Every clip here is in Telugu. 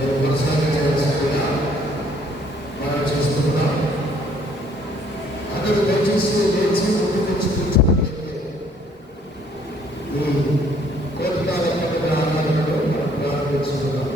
మీరు కొనసాగించవలసిందిగా మనం చేస్తున్నాం. అందరూ దయచేసి లేచి ముందుకు కూర్చున్నట్లయితే ఈ కోరికాల పండుగ ఆరాధనలో మనం ప్రారంభించుకుందాం.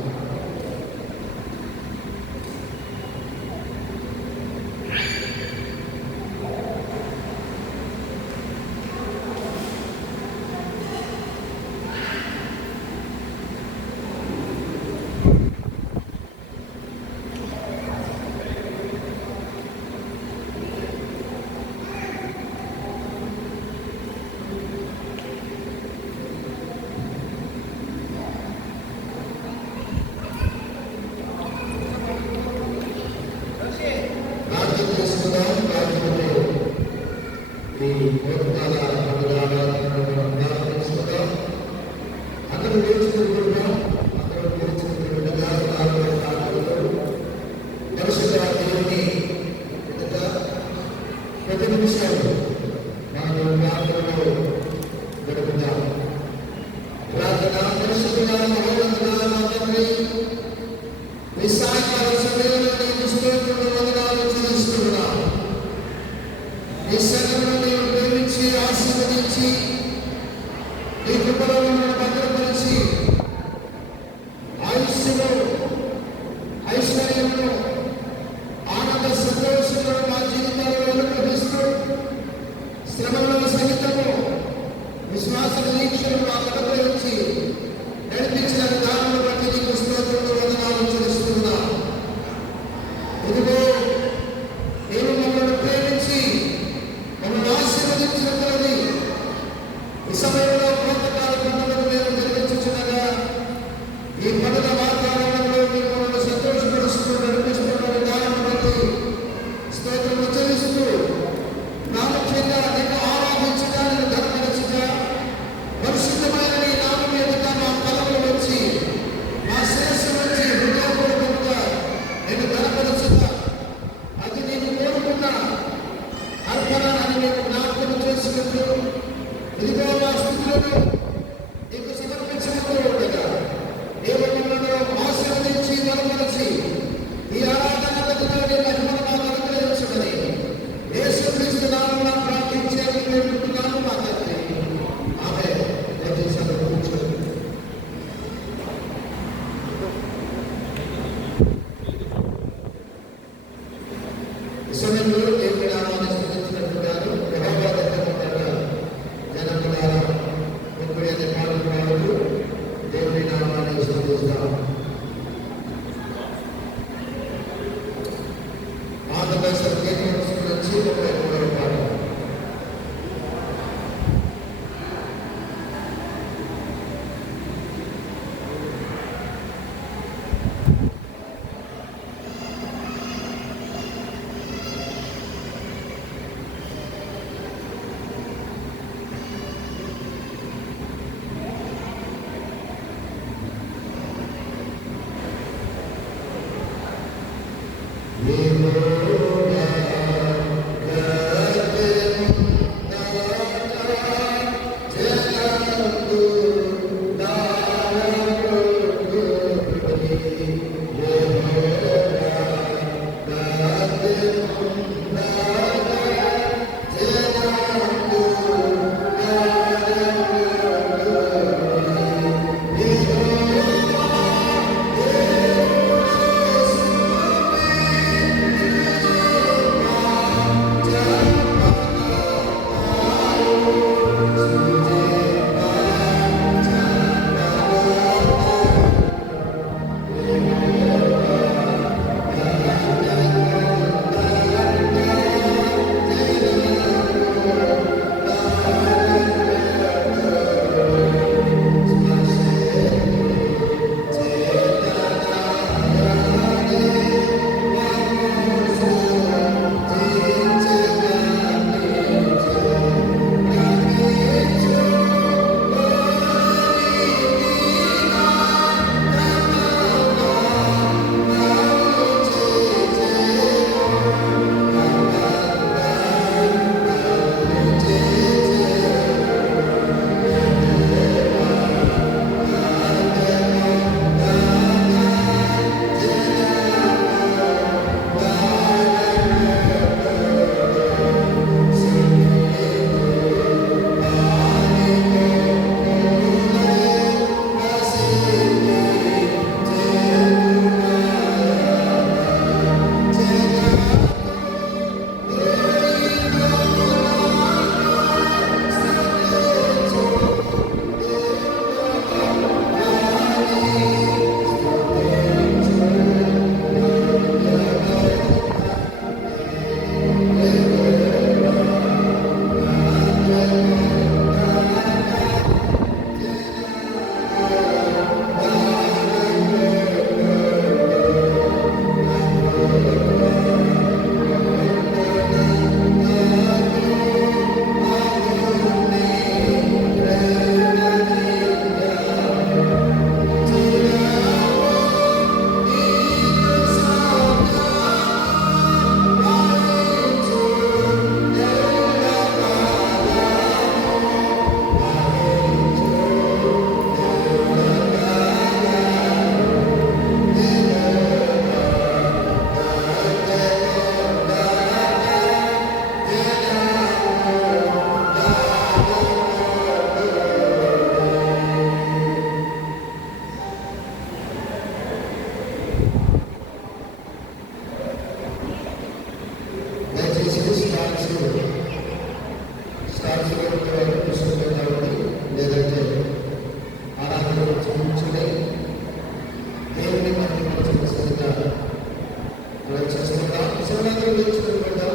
మనం చేస్తున్నాం. శివరాత్రి నేర్చుకుంటాం.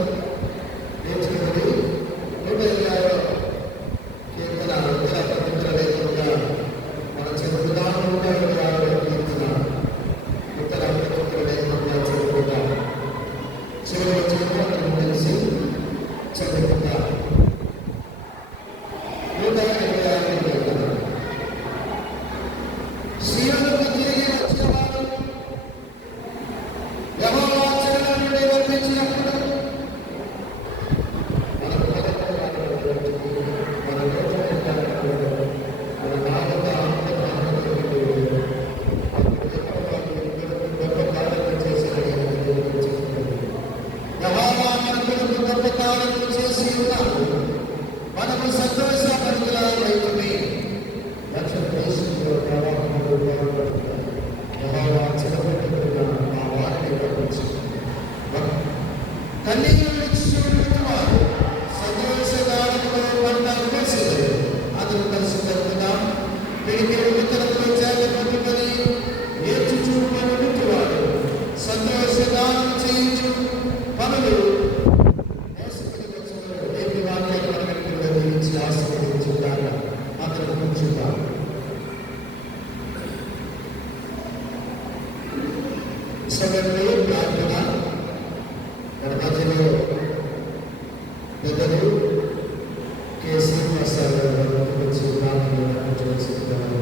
నేర్చుకుని 126వ కీర్తన ఇతర పవిత్ర లేకుండా మనం చదువుతాం. 126వ కీర్తన ఇతర పవిత్ర లేకుండా చదువుకుంటాం. చివరి వచ్చిన అందరం కలిసి చదువుకుంటాం. 126వ కీర్తన. సీయోనుకు తిరిగి వచ్చినవాడు యెహోవా చెరలో నుండి రప్పించినప్పుడు మనకు సంతోషపడుతున్నాయి. దక్షిణ దేశంలో ప్రవాహంలో యెహోవా చెరపట్టుకున్న ఆ వారిని రప్పించి కన్నీరు విడిచిపెట్టువారు సంతోషగానంలో పడ్డారు. కలిసి అందరూ కలిసి జరుగుతున్నాం. పిడికిలు విత్తనంలో చేత పట్టుకొని నేర్చుచూ పనులువాడు సంతోషగానం చేయించు పనులు దేవుని వాక్యాన్ని గురించి ఆశీర్వదించుగాక. అందరూ కూర్చుంటాం. సమయంలో ప్రార్థన గణపతిలో పెద్దలు కేసీ ప్రసాద్ గారు వచ్చి ప్రార్థన చేస్తున్నారు.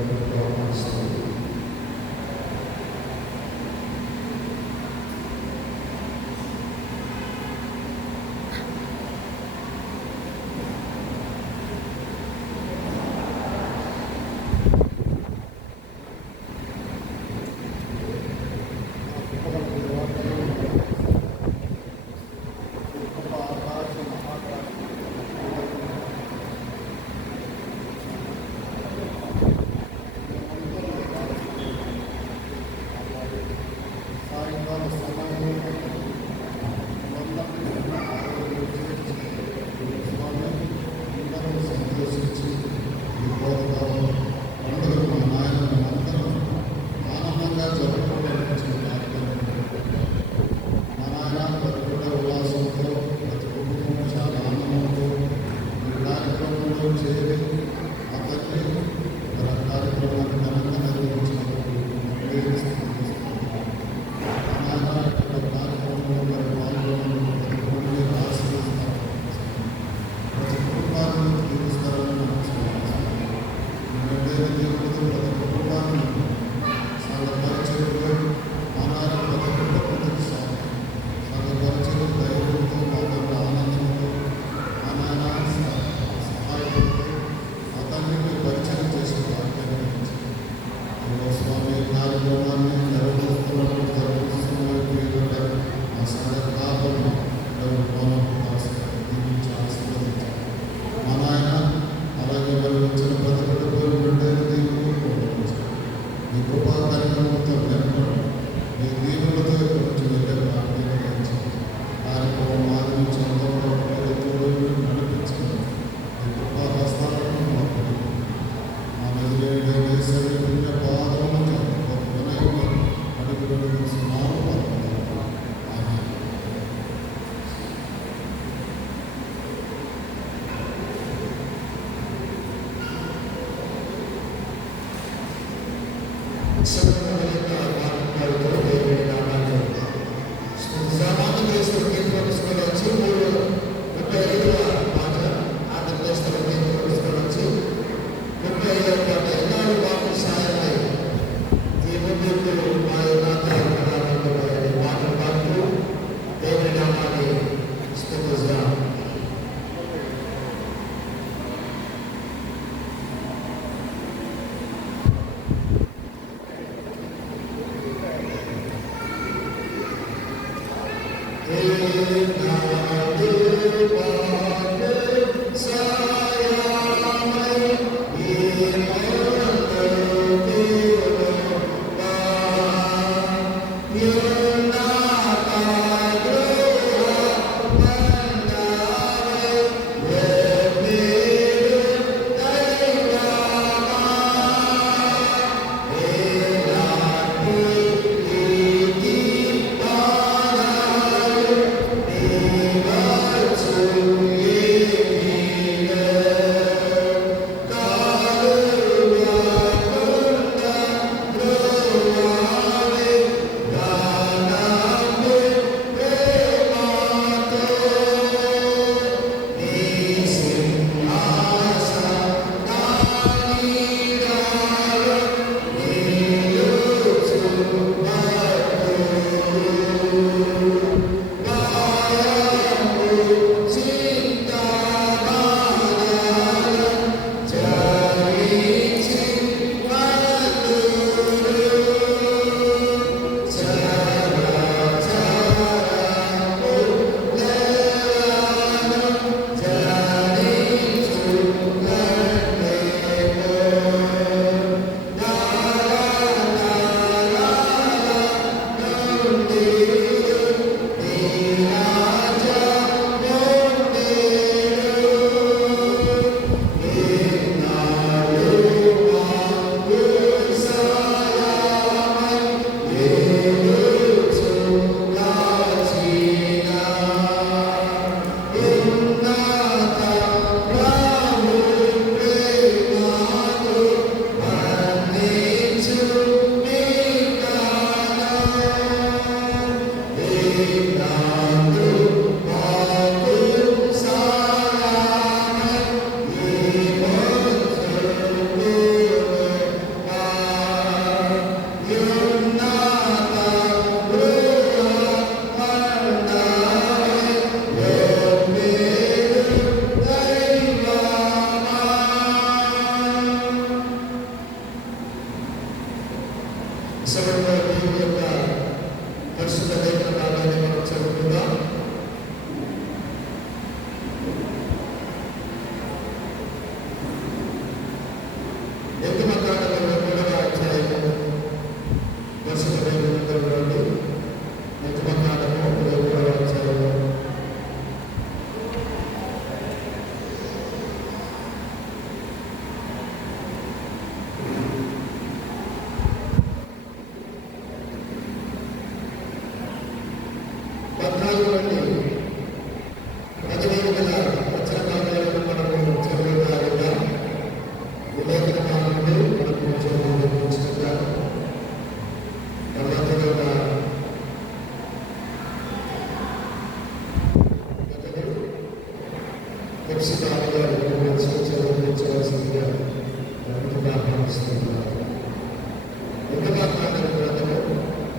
నిర్గమాకాండం గ్రంథము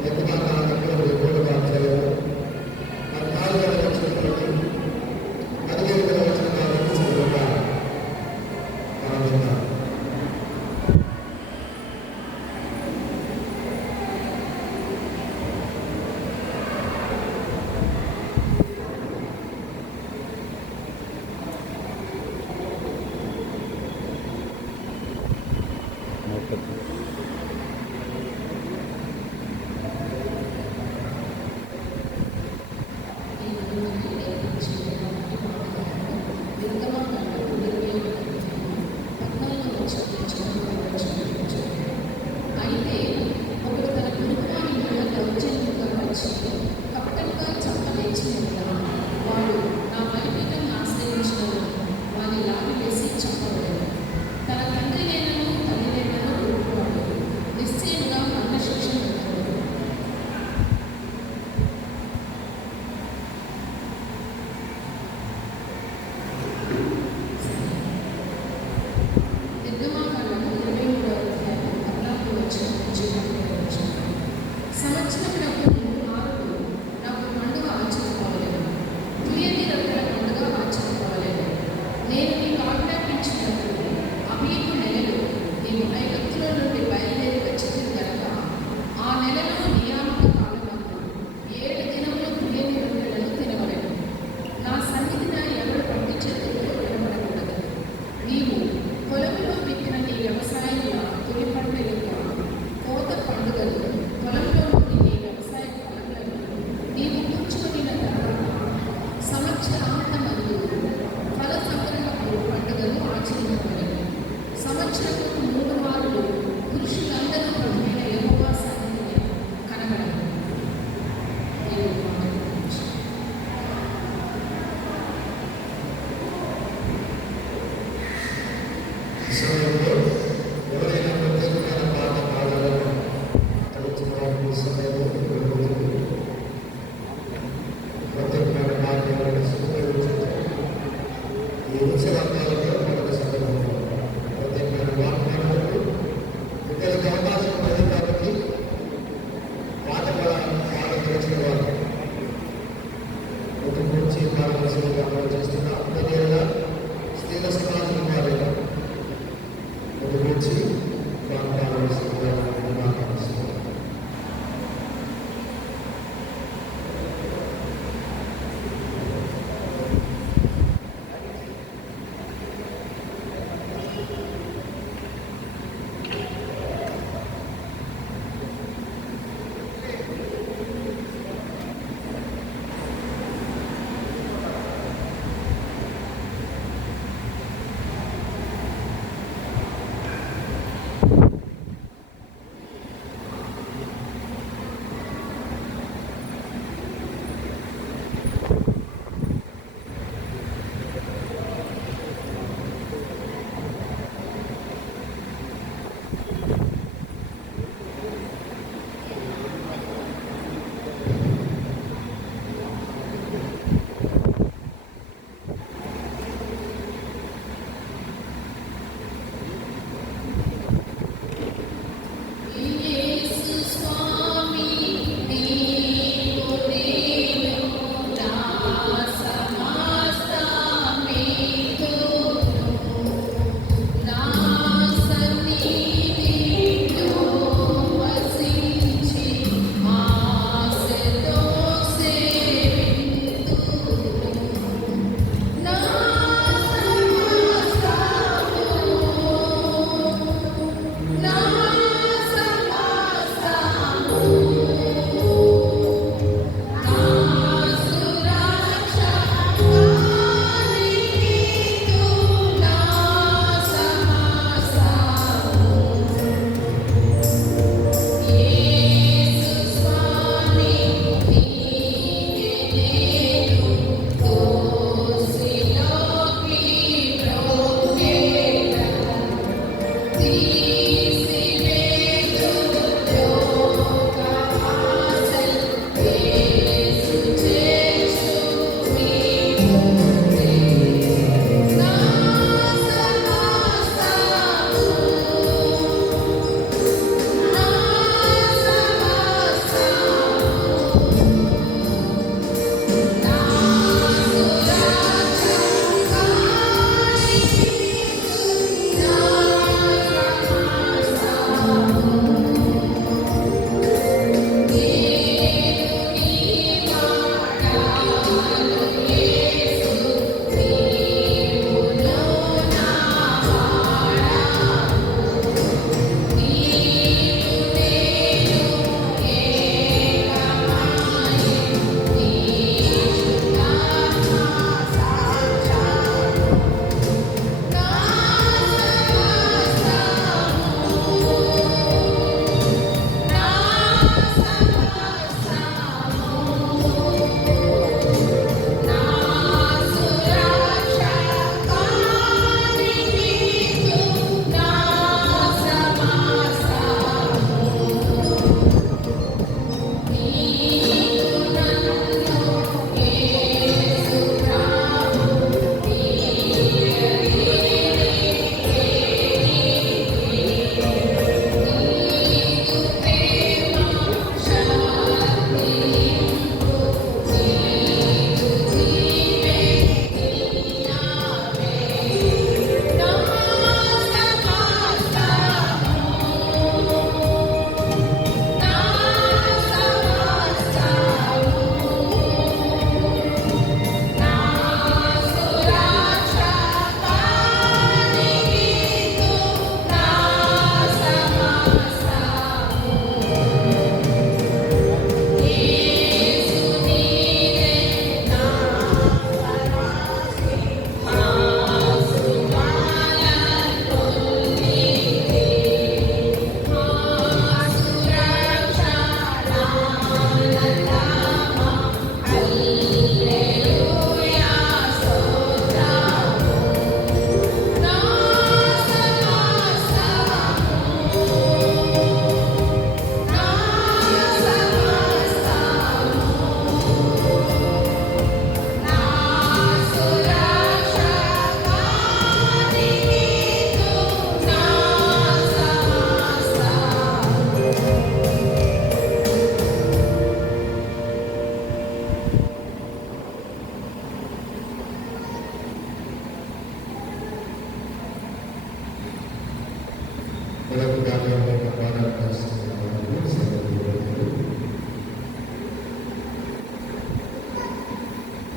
నిర్గమాకాండంలో 7వ అధ్యాయము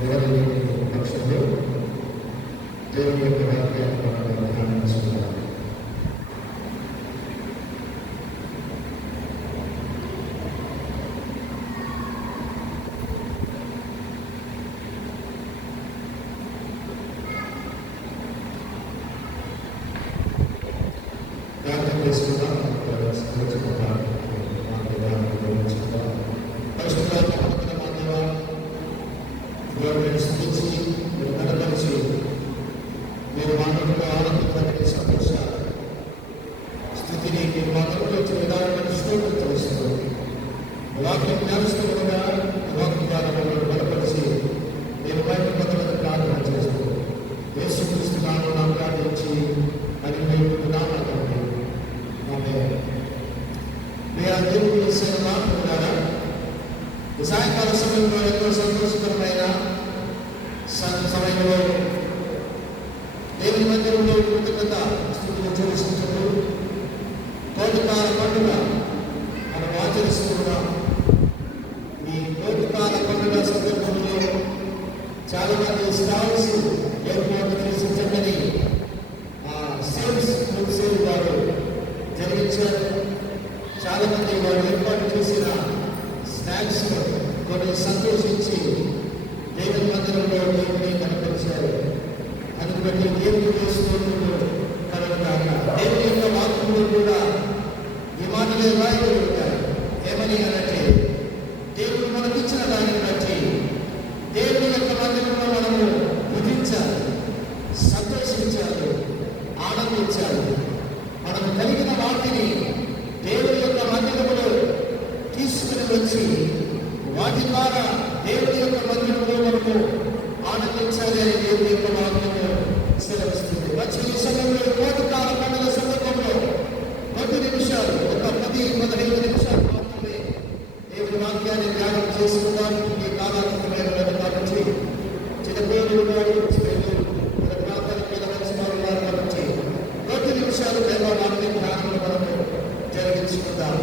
ఎవరు లేని పక్షంలో దేవుని యొక్క వాక్యాన్ని మనం ధ్యానించుకుందాం. ప్రార్థన చేసుకుందాం. స్థితించి మీరు కనపరిచి మీరు మానవులుగా ఆనందపడే సంతోష స్థితిని మీరు మానవులు వచ్చిన విధానాన్ని స్తోత్రం తెలుస్తూ వాక్యం జ్ఞానస్తులుగా వాక్య జ్ఞానంలో బలపరిచి నేను బయట పొందడానికి ప్రార్థన చేస్తూ యేసుక్రీస్తు నామమున ప్రార్థించి అని మేము నామకండి ఆమేన్. ప్రియ దేవుని సేవకులారా, ఈ సాయంకాల సమయంలో ఎంతో సంతోషకరమైన సమయంలో దేవుని మందిరంలో కృతజ్ఞత స్థితిని చూపిస్తుంటూ కోటికాల పండుగ మనం ఆచరిస్తున్నాం. ఈ కోటికాల పండుగ సందర్భంలో చాలా మంది స్టాల్స్ ఏర్పాటు చేసి చక్కని సేల్ వారు జరిగించారు. చాలా మంది వారు ఏర్పాటు చేసిన స్నాక్స్ కొన్ని సంతోషించి దేవుని మందిరంలో దేవుని కనపరిచారు. అందుకు బట్టి దేవుని చేసుకోవడంలో కలగడాక దేవుని యొక్క వాక్యంలో కూడా ఈ మాటలే రాయబడి ఉంటాయి. ఏమని అంటే దేవుడు మనకిచ్చిన దానిని బట్టి దేవుని యొక్క మందిరంలో మనము భుజించాలి, సంతోషించాలి, ఆనందించాలి. మనకు కలిగిన వాటిని దేవుని యొక్క మందిరంలో తీసుకుని వచ్చి వాటి ద్వారా దేవుని యొక్క మందిరంలో మనము ఆనందించాలి అని దేవుని యొక్క వాక్యము సెలవిస్తుంది. వచ్చి ఈ సమయంలో కోటికాల పండుగ సందర్భంలో 10 నిమిషాలు, ఒక 10-15 నిమిషాలు మాత్రమే దేవుని వాక్యాన్ని ధ్యానం చేసుకుందాం. ఈ కాలాంతమైన కాబట్టి చిన్నపిల్లలు ఉన్నారు, మన ప్రాంతానికి మీద మంచి వారు ఉన్నారు కాబట్టి 10 నిమిషాలు దైవవాక్య ధ్యానంలో మనము జరిగించుకుందాం.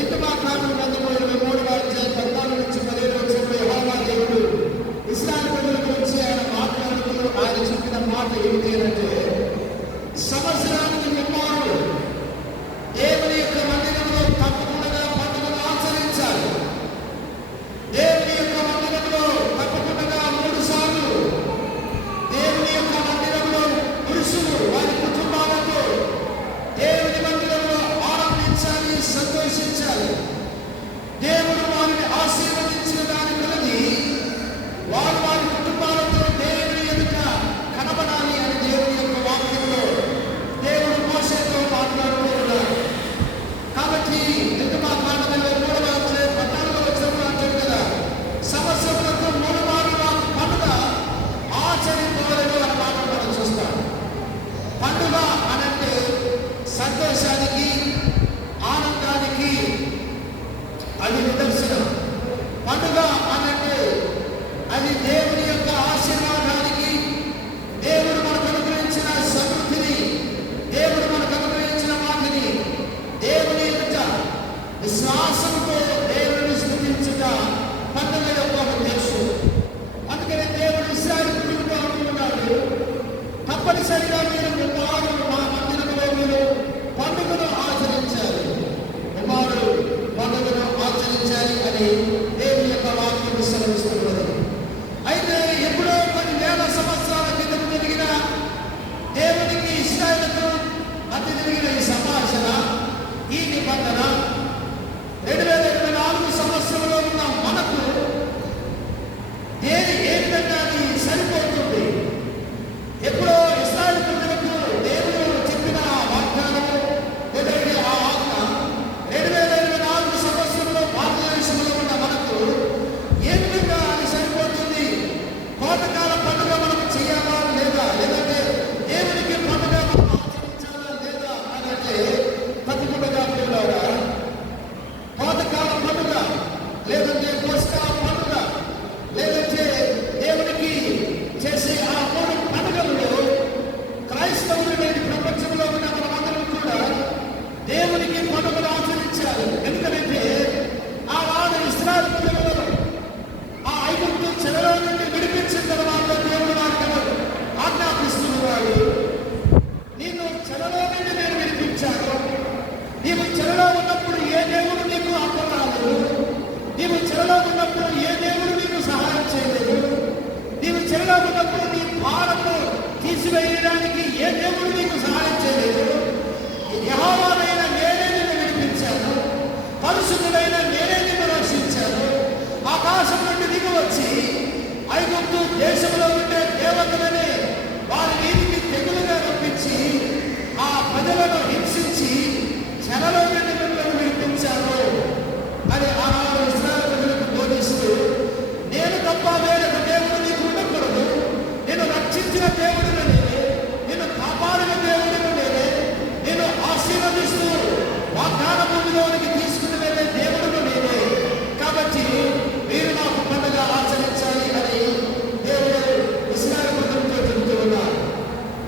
ఇంత మాట్లాడుతున్న గ్రంథంలో 23వ అధ్యాయం 14 నుంచి 17 వచనంలో యెహోవా దేవుడు ఇశ్రాయేలు ప్రజల గురించి ఆయన మాట్లాడుతూ ఆయన చెప్పిన మాట ఏమిటి అంటే, సంవత్సరానికి 3 దేవుని యొక్క మందిరంలో తప్పకుండా పండుగను ఆచరించాలి. దేవుడు నీకు సహాయం చేయలేదు. యెహోవానైన నేనే నిన్ను విడిపించాను, పరిశుద్ధుడైన నేనే నిన్ను రక్షించాను. ఆకాశం నుండి దిగి వచ్చి ఐగుప్తు దేశంలో ఉండే దేవతలని వారి నీటికి తెగులుగా రప్పించి ఆ ప్రజలను హింసించి చెరలో నుండి మిమ్మల్ని విడిపించాను అని ఆనాడు ఇశ్రాయేలు ప్రజలకు బోధిస్తూ, నేను తప్ప వేరొక దేవుడు నీకు ఉండకూడదు, నేను రక్షించిన దేవుడిని నేనే, నేను కాపాడిన దేవుడిని నేనే, నేను ఆశీర్వదిస్తూ వాగ్దాన భూమిలోనికి తీసుకుని వెళ్ళే దేవుడిని నేనే, కాబట్టి మీరు నాకు పండుగ ఆచరించాలి అని దేవుడు ఇశ్రాయేలు ప్రజలతో చెబుతూ ఉన్నారు.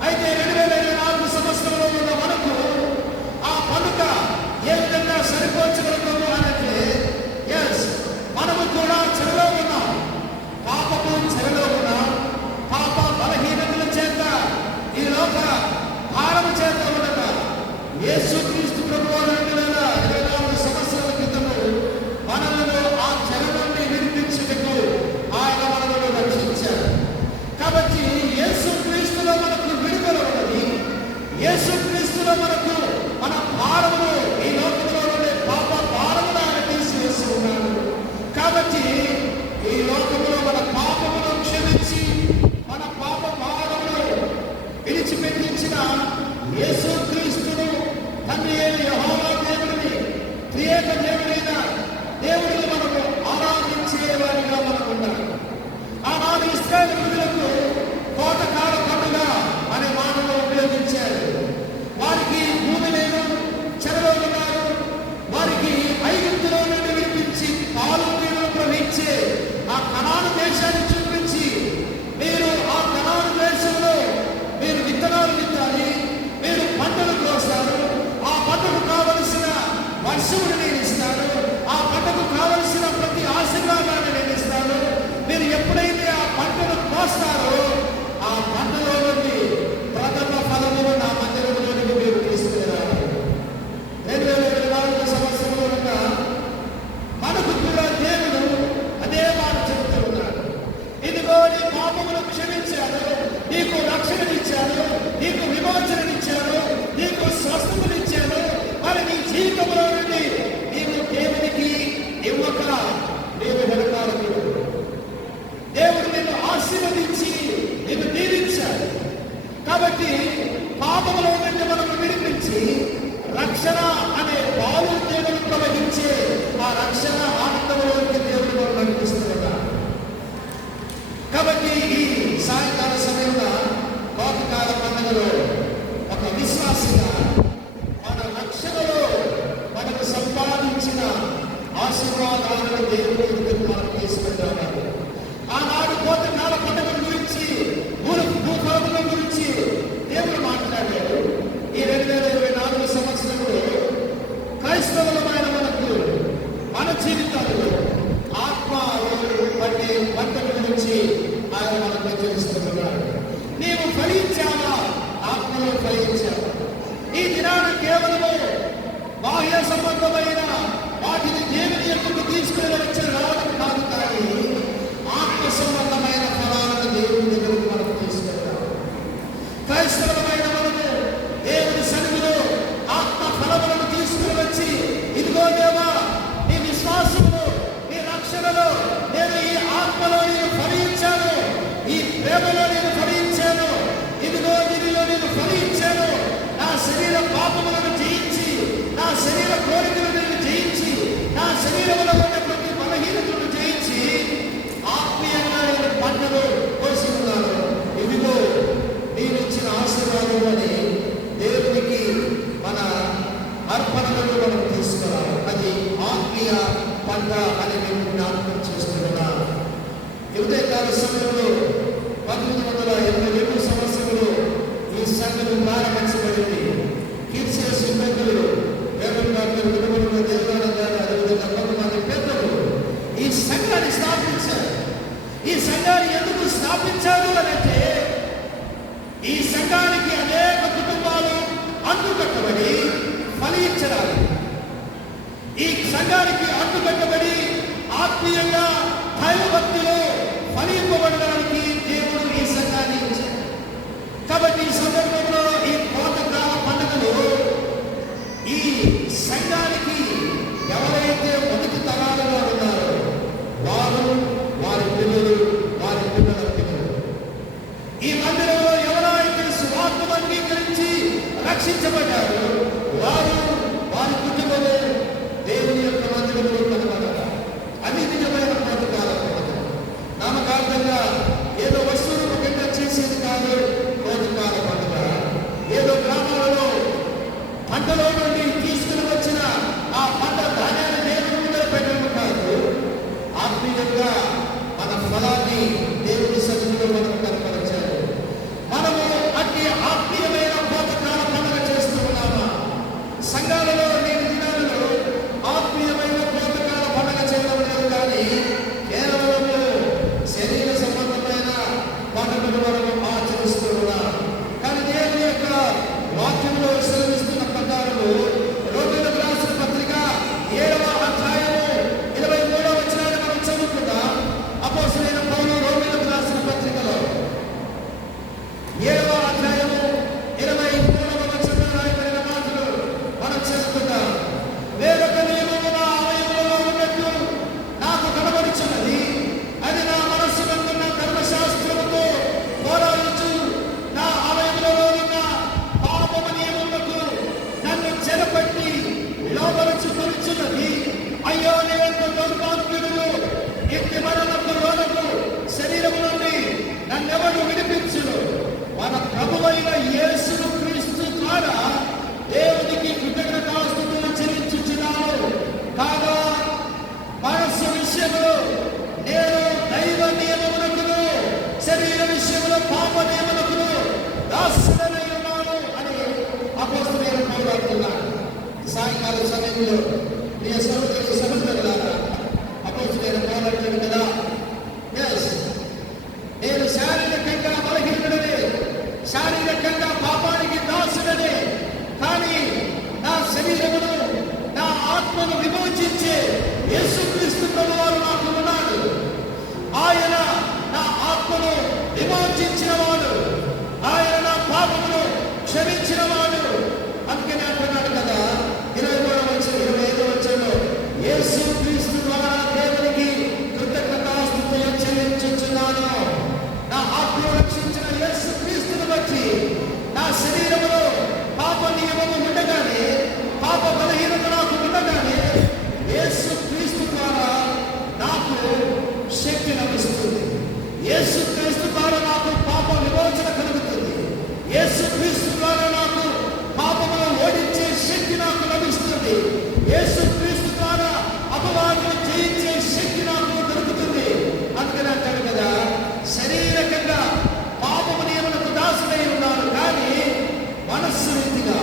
అయితే 2024 సంవత్సరంలో ఉన్న మనకు ఆ పండుగ ఏ విధంగా సరిపోల్చగలుగుతాము అంటే, మనము కూడా చెరలో ఉన్నాం, పాపము చెరలో ఉన్నాం, పాప బలహీనతల చేత ఈ లోక భారము చేత ఉండగా యేసుక్రీస్తు ప్రభువారు 2024 సంవత్సరాల క్రితము మనలను ఆ చెర నుండి విడిపించుటకు ఆయన మనలను రక్షించారు. కాబట్టి యేసుక్రీస్తులో మనకు విడుదల ఉన్నది. యేసుక్రీస్తులో మనకు మన భారమును, ఈ లోకంలో ఉండే పాప భారమును ఆయన తీసివేసి ఉన్నాడు. కాబట్టి ఈ లోకములో మన పాపమును క్షమించి మన పాప భారమును విడిచిపెట్టించిన యేసుక్రీస్తును తండ్రి అయిన యెహోవా దేవుడిని, త్రియేక దేవుడైన దేవుడిని మనము ఆరాధించే వారిగా మనకు ఉండాలి. ఆనాడు ఇశ్రాయేలు ప్రజలకు కోతకాల పండుగ అనే మాటను ఉపయోగించారు. వారికి భూమి లేదు, చెరలో ఉన్నారు. వారికి ఐగుప్తులో నుండి విడిపించి పాలు నీళ్లు ప్రవహించే ఆ కనాను దేశాన్ని చూపించి, మీరు ఆ కనాను దేశంలో మీరు విత్తనాలు విత్తాలి, మీరు పంటలు కోస్తారు, ఆ పంటకు కావలసిన వర్షమును నేను ఇస్తాను, ఆ పంటకు కావలసిన ప్రతి ఆశీర్వాదాన్ని నేను ఇస్తాను. మీరు ఎప్పుడైతే ఆ పంటను కోస్తారో ఆ పంటలో నుండి ప్రథమ ఫలమును నా మందిరంలోనికి మీరు తీసుకురావాలి. 2024 సంవత్సరంలో ఉన్న మనకు కూడా దేవుడు అదే మాట చెబుతూ ఉన్నాడు. ఇదిగో నీ పాపమును క్షమించాను, నీకు రక్షణనిచ్చాను, నీకు విమోచననిచ్చాను, నీకు స్వస్థతనిచ్చాను. మరి నీ జీవితంలో నుండి నీవు దేవునికి ఇవ్వక నీవు వెనకాలకూడదు. దేవుడు నిన్ను ఆశీర్వదించి నిన్ను దీవించాడు. కాబట్టి పాపములో నుండి మనకు విడిపించి రక్షణ అనే పాలు దేవుడు ప్రవహించే ఆ రక్షణ ఆనందంలోకి దేవుడు మనం నడిపిస్తున్నాడు. కాబట్టి ఈ సాయంకాల సమయంలో కోతకాల పండుగలో ఒక విశ్వాసిగా మన రక్షణలో మనకు సంపాదించిన ఆశీర్వాదాలను దేవుడు మనం తీసుకుంటాము. ఆనాడు కోతకాల పండుగ గురించి, భూభాగం గురించి దేవుడు మాట్లాడాడు. ఈ 2024 సంవత్సరంలో క్రైస్తవులమైన మనకు మన జీవితాల్లో ఆత్మ పట్టే పంటల గురించి ఆయన మనకు హెచ్చరిస్తున్నాడు. నీవు ఫలించావా? ఆత్మలో ఫలించావా? ఈ దినాన కేవలము బాహ్య సంబంధమైన వాటిని దేవుని యొక్కకు తీసుకుని వచ్చి రావడం కాదు, కానీ ఆత్మ సంబంధమైన ఫలాలను దేవుని దగ్గరకు మనం తీసుకెళ్తాం. క్రైస్తవులమైన మనము దేవుని సన్నిధిలో ఆత్మ ఫలములను తీసుకుని వచ్చి, ఇదిగో దేవా, నీ విశ్వాసంలో, నీ రక్షణలో నేను ఈ ఆత్మలో నేను ఫలించాను, ఈ ప్రేమలో నేను ఫలించాను, ఇదిగో దీనిలో నేను ఫలించాను, నా శరీర పాపములను జయించి, నా శరీర కోరికలను నేను జయించి, నా శరీరంలో ఉన్న ప్రతి బలహీనతలను జయించి ఆత్మీయంగా నేను పంటలు కోసి ఉన్నాను. ఇదిగో నేను ఇచ్చిన ఆశీర్వాదం అని దేవునికి మన అర్పణలను మనం తీసుకురావాలి. అది ఆత్మీయ పంట అని మేము జ్ఞాపకం చేస్తున్నా. ఉదయకాల సమయంలో 1982 సంవత్సరంలో ఈ సంఘం ప్రారంభించబడింది. కీర్తి సిబ్బందులు దేవాలయం గారు, అదేవిధంగా కొంతమంది పెద్దలు ఈ సంఘాన్ని స్థాపించారు. ఈ సంఘాన్ని ఎందుకు స్థాపించారు అంటే, ఈ సంఘానికి అనేక కుటుంబాలు అందుకట్టబడి ఫలించడానికి, ఈ సంఘానికి అందుకట్టబడి ఆత్మీయంగా దైవభక్తిలో ఫలింపబడడానికి దేవుడు ఈ సంఘాన్ని ఇచ్చారు. కాబట్టి ఈ సందర్భంలో సంఘానికి ఎవరైతే మొదటి తరాలలో ఉన్నారో వారు, వారి పిల్లలు, వారి పిల్లల పిల్లలు, ఈ మందిరంలో ఎవరైతే సువార్తను అంగీకరించి రక్షించబడ్డారో వారు, వారి కుటుంబము దేవుని యొక్క మందిరంలో కనబడాలి. అది నిజమైన కోతకాల పండుగ. నామకార్థంగా ఏదో వస్తువులు ముఖ్యంగా చేసేది కాదు కోతకాల పండుగ. ఏదో గ్రామాలలో పంటలో నుండి తీసుకుని వచ్చిన ఆ పంట ధాన్యాన్ని దేవుని ముందర పెట్టడం కాదు, ఆత్మీయంగా మన ఫలాన్ని దేవుని సన్నిధిలో మనం కనపరచాలి. మనము అట్టి ఆత్మీయమైన కోతకాల పండుగ చేస్తూ ఉన్నామా? సంఘాలలో నేటి దినాలలో ఆత్మీయమైన కోతకాల పండుగ చేయడం లేదు, కానీ కేవలం శరీర సంబంధమైన పండుగలు మనం ఆచరిస్తూ ఉన్నాం. కానీ దేవుని యొక్క వాక్యంలో సెలవిస్తున్న ప్రకారము రోమీయులకు రాసిన పత్రిక 7వ అధ్యాయము 23వ వచనాన్ని మనం చదువుకుందాం. అపోస్తలుడైన పౌలు రోమీయులకు రాసిన పత్రికలో 7వ అధ్యాయము 23వ వచనంలో రాయబడిన మాటలు మనం చదువుకుందాం. వేరొక నియమము నా అవయవములో ఉన్నట్టు నాకు కనబడుచున్నది, అది నా మనస్సునందున్న ధర్మశాస్త్రముతో పోరాడుచు నా అవయవములో ఉన్న పాపము నియమములకు నన్ను చెరపట్టి లోబరుచుకొనుచున్నది. అయ్యో, నేనెంత దౌర్భాగ్యుడును! ఇట్టి మరణపు లోనకు శరీరము నుండి నన్నెవడు విడిపించును? మన ప్రభువైన యేసు క్రీస్తు ద్వారా దేవునికి కృతజ్ఞతాస్తుతులు చెల్లించుచున్నాను. కాగా మనస్సు విషయంలో నేను దైవ నియమమునకును శరీర విషయంలో పాప నియమమునకును దాసుడనై ఉన్నాను అని అపోస్తలుడైన పౌలు అంటున్నాడు. సాయంకాల సమయంలో ప్రియ సహోదరి సహోదరులారా, అపోస్తలుడైన పౌలు అంటాడు కదా, నేను శారీరకంగా బలహీనుడనే, శారీరకంగా పాపానికి దాసుడనే, కానీ నా శరీరమును, నా ఆత్మను విమోచించే యేసుక్రీస్తు ప్రభువారు నాకు ఉన్నాడు. ఆయన నా ఆత్మను విమోచించిన వాడు, ఆయన నా పాపమును క్షమించిన వాడు. అందుకని అంటున్నాడు కదా 25వ వచనంలో, యేసుక్రీస్తు ద్వారా దేవునికి కృతజ్ఞతాస్తుతులు చెల్లించుచున్నాను. నా ఆత్మను రక్షించిన యేసుక్రీస్తును బట్టి నా శరీరములో పాప నియమము ఉండగానే, పాప బలహీనత నాకు ఉండగానే యేసుక్రీస్తు ద్వారా నాకు శక్తి లభిస్తుంది. యేసుక్రీస్తు ద్వారా నాకు పాప విమోచన కలుగుతుంది. యేసుక్రీస్తు ద్వారా నాకు పాపమును ఓడించే శక్తి నాకు లభిస్తుంది. యేసుక్రీస్తు ద్వారా అపవాదిని జయించే శక్తి నాకు దొరుకుతుంది. అందుకని అంటాడు కదా, శరీరకంగా పాపము నియమలకు దాసుడై ఉన్నాను, కానీ మనస్సు రీతిగా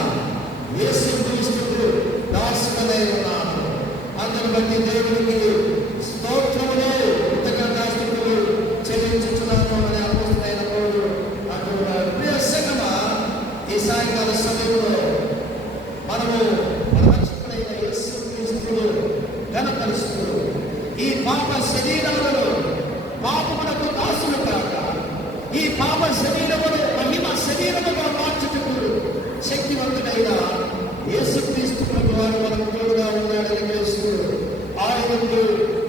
యేసుక్రీస్తుకు దాసుడై ఉన్నాను. అందును బట్టి దేవునికి స్తోత్రములు, కృతజ్ఞతాస్తుతులు చెల్లించుచున్నాను అని అపోస్తలుడైన పౌలు అంటున్నాడు. ప్రియ సంఘమా, ఈ సాయంకాల సమయంలో మనము మన రక్షకుడైన యేసుక్రీస్తును ఘనపరుస్తూ ఈ పాప శరీరాలలో పాపమునకు దాసులు కాక, ఈ పాప శరీరమును మహిమ శరీరముగా మార్చుటకు శక్తివంతుడైన యేసుక్రీస్తు ప్రభువారు మనకు తోడుగా ఉన్నాడని తెలుస్తూ ఆయనకు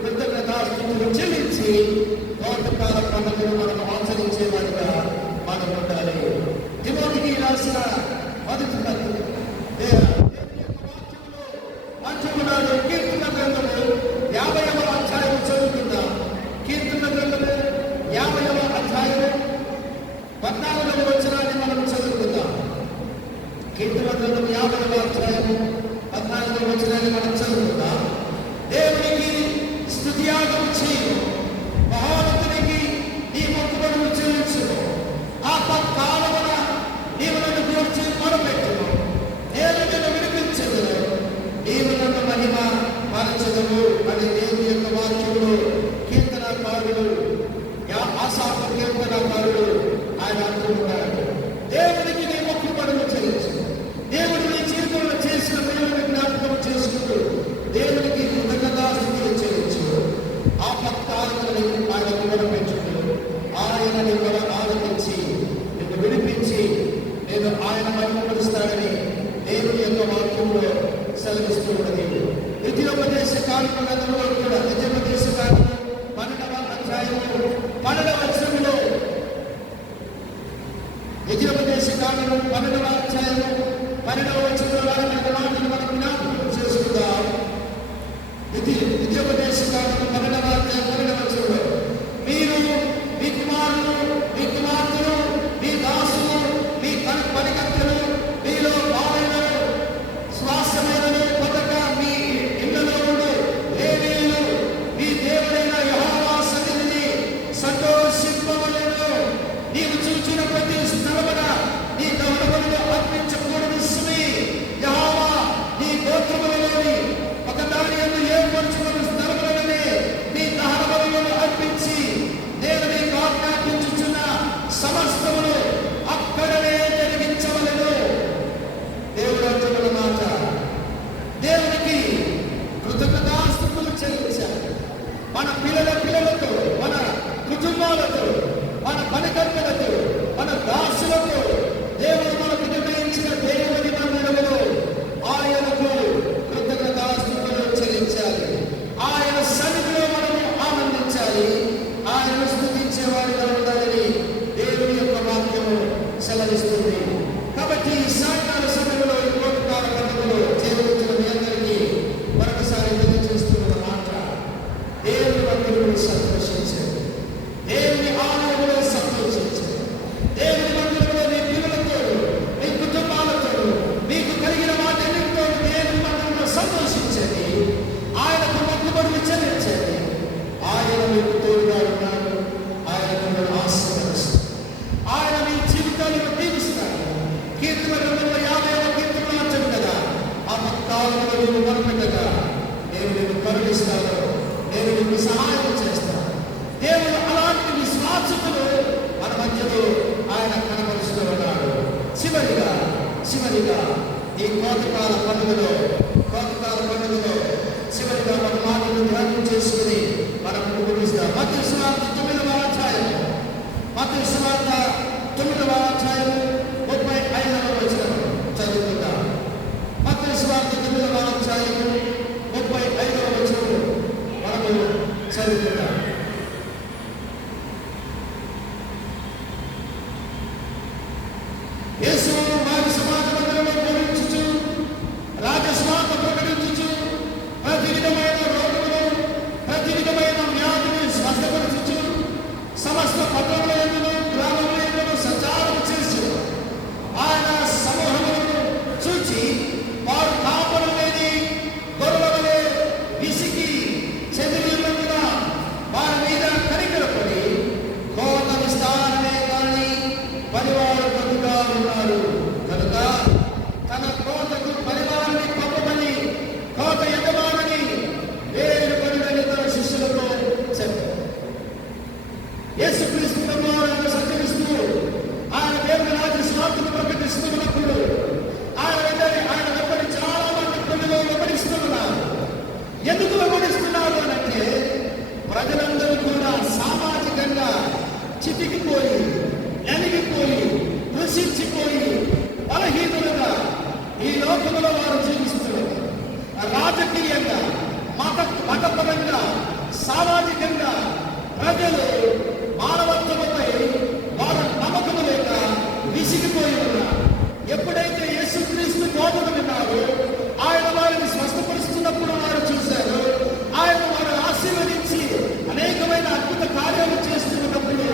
కృతజ్ఞతాస్తుతులు చెల్లించి కోతకాల పండుగను మనం ఆచరించేవాడిగా మనం ఉండాలి. తిమోతికి రాసిన మొదటి పత్రిక అంటున్నాడు. కీర్తన గ్రంథము 50వ అధ్యాయం చదువుకుందాం. కీర్తన గ్రంథము 50వ అధ్యాయము 14వ వచనాన్ని మనం చదువుకుందాం. కీర్తన గ్రంథం 50వ అధ్యాయము 14వ వచనాన్ని మనం చదువుకుందాం. దేవునికి స్తుతియాగము చేయు, మహోన్నతునికి నీ మొక్కుబడులు చెల్లించు. ఆపత్కాలమున నీవు నన్ను గూర్చి మొరపెట్టుము, నేను నిన్ను విడిపించెదను, నీవు నన్ను మహిమ పరచెదవు అని దేవుని యొక్క వాక్యములు కీర్తనాకారుడు, ఆసాపు కీర్తనాకారుడు ఆయన అంటున్నాడు. దేవునికి నీ మొక్కుబడులు చెల్లించు. దేవుడు నీ జీవితంలో చేసిన మేలును జ్ఞాపకం చేసుకుంటూ దేవునికి కృతజ్ఞతాస్తుతులు చెల్లించు. ఆపత్కాలములను ఆయనకు మొరపెట్టుము. ఆయన నిన్ను ఆనందించి నిన్ను విడిపించి నేను ఆయన మహిమపరుస్తాడని దేవుని యొక్క వాక్యంలో సెలవిస్తూ ఉన్నది. ద్వితీయోపదేశ కాండము గ్రంథంలో కూడా ద్వితీయోపదేశ కాండము 12వ అధ్యాయము 12వ వచనములో ద్వితీయోపదేశ కాండము 12వ అధ్యాయము 12వ వచనంలో రాయబడిన మాటలు మనం జ్ఞాపకం చేసుకుందాం. ద్వితీయోపదేశ కాండము 12వ అధ్యాయం 12వ వచనంలో, మీరు మీ కుమారులు మీ కుమార్తెలు మీ దాసులు మీ పనికత్తెలు మీలో బాలలను శ్వాసమైనను కొత్తక మీ ఇళ్లలో ఉండు లేవీయులు మీ దేవుడైన యెహోవా సన్నిధిని సంతోషింపవలెను. నీవు చూచిన ప్రతి స్థలమున నీ దహనబలులు అర్పించకూడని సుమి. యెహోవా నీ గోత్రములలోని ఒకదాని యందు ఏర్పరచుకున్న స్థలములలోనే నీ దహనబలులను అర్పించి నేను నీకు ఆజ్ఞాపించుచున్న సమస్తములు అక్కడనే జరిగించవలెను. దేవుడు అంటున్న మాట, దేవునికి కృతజ్ఞతాస్తుతులు చెల్లించాలి. మన పిల్లలతో, మన కుటుంబాలతో, మన పనికర్తలతో, మన దాసులతో దేవుడు మనకు నిర్ణయించిన దేవుని మందిరములో ఆయనకు కృతజ్ఞతాస్తుతులు చెల్లించాలి. ఆయన సన్నిధిలో మనము ఆనందించాలి. ఆయనను స్తుతించే వారిగా ఉండాలని దేవుని యొక్క వాక్యము సెలవిస్తుంది. కాబట్టి ఈ సాయంకాల సమయంలో ఈ కోటకాల పండుగలో చేరుతున్న మీ అందరికీ మరొకసారి తెలియజేస్తున్న మాట, దేవుని మందిరంలో సంతోషించండి, దేవుని ఆలయంలో సంతోషించండి, దేవుని మందిరంలో మీ పిల్లలతో మీ కుటుంబాలతో మీకు కలిగిన వాటన్నిటితో దేవుని మందిరంలో సంతోషించండి. ఆయనకు మొక్కుబడులు చెల్లించండి. ఆయన మీకు తోడుగా ఉన్నాడు. ఆయన మిమ్మల్ని ఆశీర్వదిస్తాడు. ఆయన మీ జీవితాలను దీవిస్తాడు. కీర్తన గ్రంథంలో 50వ కీర్తనలో అంటాడు కదా, ఆ పక్కాలను నీవు మొరపెట్టగా నేను నిన్ను కరుణిస్తాను, నేను నీకు సహాయం చేస్తాను. దేవుడు అలాంటి విశ్వాసకులు మన మధ్యలో ఆయన కనబరుస్తూ ఉన్నాడు. చివరిగా ఈ కోతకాల పండుగలో చివరిగా మన మాటలు ధ్యానం చేసుకుని మనం ముగిస్తాం. మత్తయి సువార్త 9వ అధ్యాయం 35వ వచనం చదువుకుందాం. మత్తయి సువార్త 9వ అధ్యాయం 35వ వచనం మనము చదువుకుందాం. యేసు వారి సమాజ మందిరంలో బోధించుచు రాజస్వార్త ప్రకటించుచు ప్రతి విధమైన రోగములు ప్రతి విధమైన వ్యాధిని స్వస్థపరచుచు సమస్త పట్టణములను గ్రామములను సంచారం చేసి ఆయన సమూహములను చూచి వారు కాపరు లేని గొర్రెల వలె విసిగి చెదిరినందున వారి మీద కనికరపడి కోత విస్తారమే కానీ పనివారు కొద్దిగా ఉన్నారు కనుక తన కోతకు పరివారాన్ని పంపమని కోత యజమాని వేరుపడినని తన శిష్యులతో చెప్పారు. యేసుక్రీస్తు ప్రభువారు సంచరిస్తూ ఆయన దేవుని రాజ్య స్వార్థను ప్రకటిస్తున్నప్పుడు ఆయన వెంబడి చాలా మంది ప్రజలు వెంబడిస్తున్నారు. ఎందుకు వెంబడిస్తున్నారు అంటే ప్రజలందరూ కూడా సామాజికంగా చితికిపోయి ఎనిగిపోయి కృషించిపోయి బలహీనులుగా ఈ లోకంలో వారు జీవిస్తున్నారు. రాజకీయంగా మతపరంగా సామాజికంగా ప్రజలు మానవత్వముపై వారు నమ్మకము లేక విసిగిపోయి ఉన్నారు. ఎప్పుడైతే యేసుక్రీస్తు బోధన విన్నారో ఆయన వారిని స్వస్థపరుస్తున్నప్పుడు వారు చూశారు. ఆయన వారు ఆశీర్వదించి అనేకమైన అద్భుత కార్యాలు చేస్తున్నప్పుడు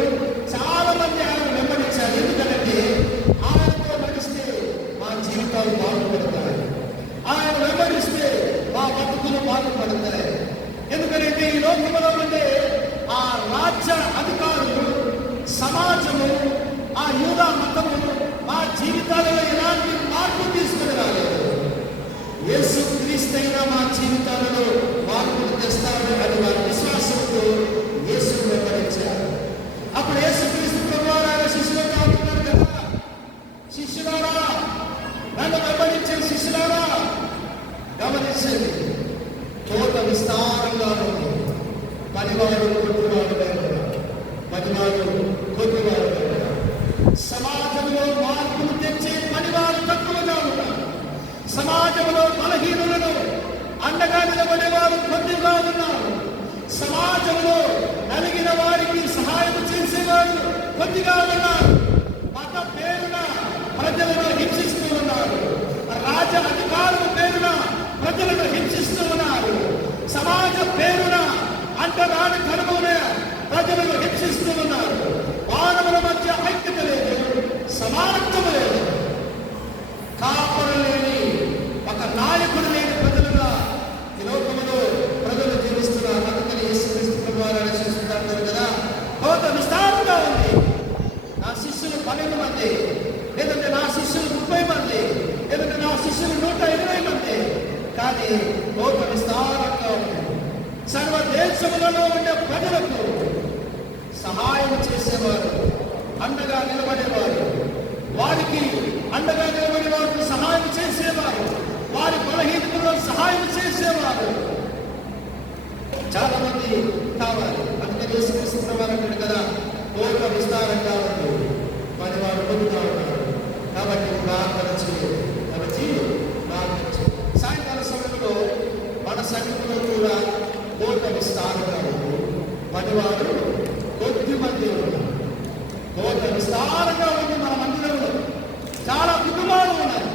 చాలా మంది ఆయన వెంబడించారు. ఎందుకంటే ఆయనతో నడిస్తే మా జీవితాలు బాగుపడతాయి, ఆయన వెంబడిస్తే మా బతుకులు బాగుపడతాయి. ఎందుకంటే ఈ లోకంలో ఉండే ఆ రాజ్య అధికారులు, సమాజము, ఆ యూదా మతము మా జీవితాలలో ఎలాంటి మార్పు తీసుకుని రాలేదు. యేసు క్రీస్తైనా మా జీవితాలలో మార్పులు తెస్తాడు అని వారి విశ్వాసంతో యేసును వెంబడించారు. అప్పుడు యేసు క్రీస్తు ప్రభువారు శిష్యులతో అంటున్నారు కదా, శిష్యులారా, నన్ను వెంబడించే శిష్యులారా, గమనించండి, తోట విస్తారంగా ఉంది, పనివాడు కొద్దివాడు సమాజంలో మార్పులు తెచ్చే పనివారు తక్కువగా ఉన్నారు. సమాజంలో బలహీనులను ఎక్కువగా ఉన్నారు. సమాజంలో నలిగిన వారికి సహాయం చేసేవారు కొద్దిగా ఉన్నారు. మత పేరున ప్రజలను హింసిస్తూ ఉన్నారు. రాజ అధికారుల పేరున ప్రజలను హింసిస్తూ ఉన్నారు. సమాజ పేరున అంటరాని కనుమనే ప్రజలను హింసిస్తూ ఉన్నారు. మానవుల మధ్య ఐక్యత లేదు, సమానత్వం లేదు. కాపులు లేని, ఒక నాయకుడు లేని ప్రజలుగా ఈ లోకంలో ప్రజలు జీవిస్తున్నారు. అందుకని యేసుక్రీస్తు ప్రభువారు చూస్తుంటారు కదా, కోత విస్తారంగా ఉంది. నా శిష్యులు 12 మంది, లేదంటే నా శిష్యులు 30 మంది, లేదంటే నా శిష్యులు 120 మంది, కానీ కోత విస్తారంగా ఉంది. సర్వ దేశములలో ఉండే ప్రజలకు సహాయం చేసేవారు, అండగా నిలబడేవారు, వారికి అండగా నిలబడే వారికి సహాయం చేసేవారు, వారి బలహీనతలో సహాయం చేసేవారు చాలా మంది కావాలి. అందుకని యేసుక్రీస్తు ప్రభువారు అంటాడు కదా, కోట విస్తారంగా ఉంది, మరి వారు పొందుతా ఉన్నారు. కాబట్టి ప్రార్థన చేయాలి. కాబట్టి ప్రార్థన చేయాలి. సాయంకాల సమయంలో మన సంఘంలో కూడా కోట విస్తారంగా ఉంది, పనివారు కొద్ది మంది ఉన్నారు. కోట విస్తారంగా ఉంది. మన మందిరంలో చాలా కుటుంబాలు ఉన్నాయి,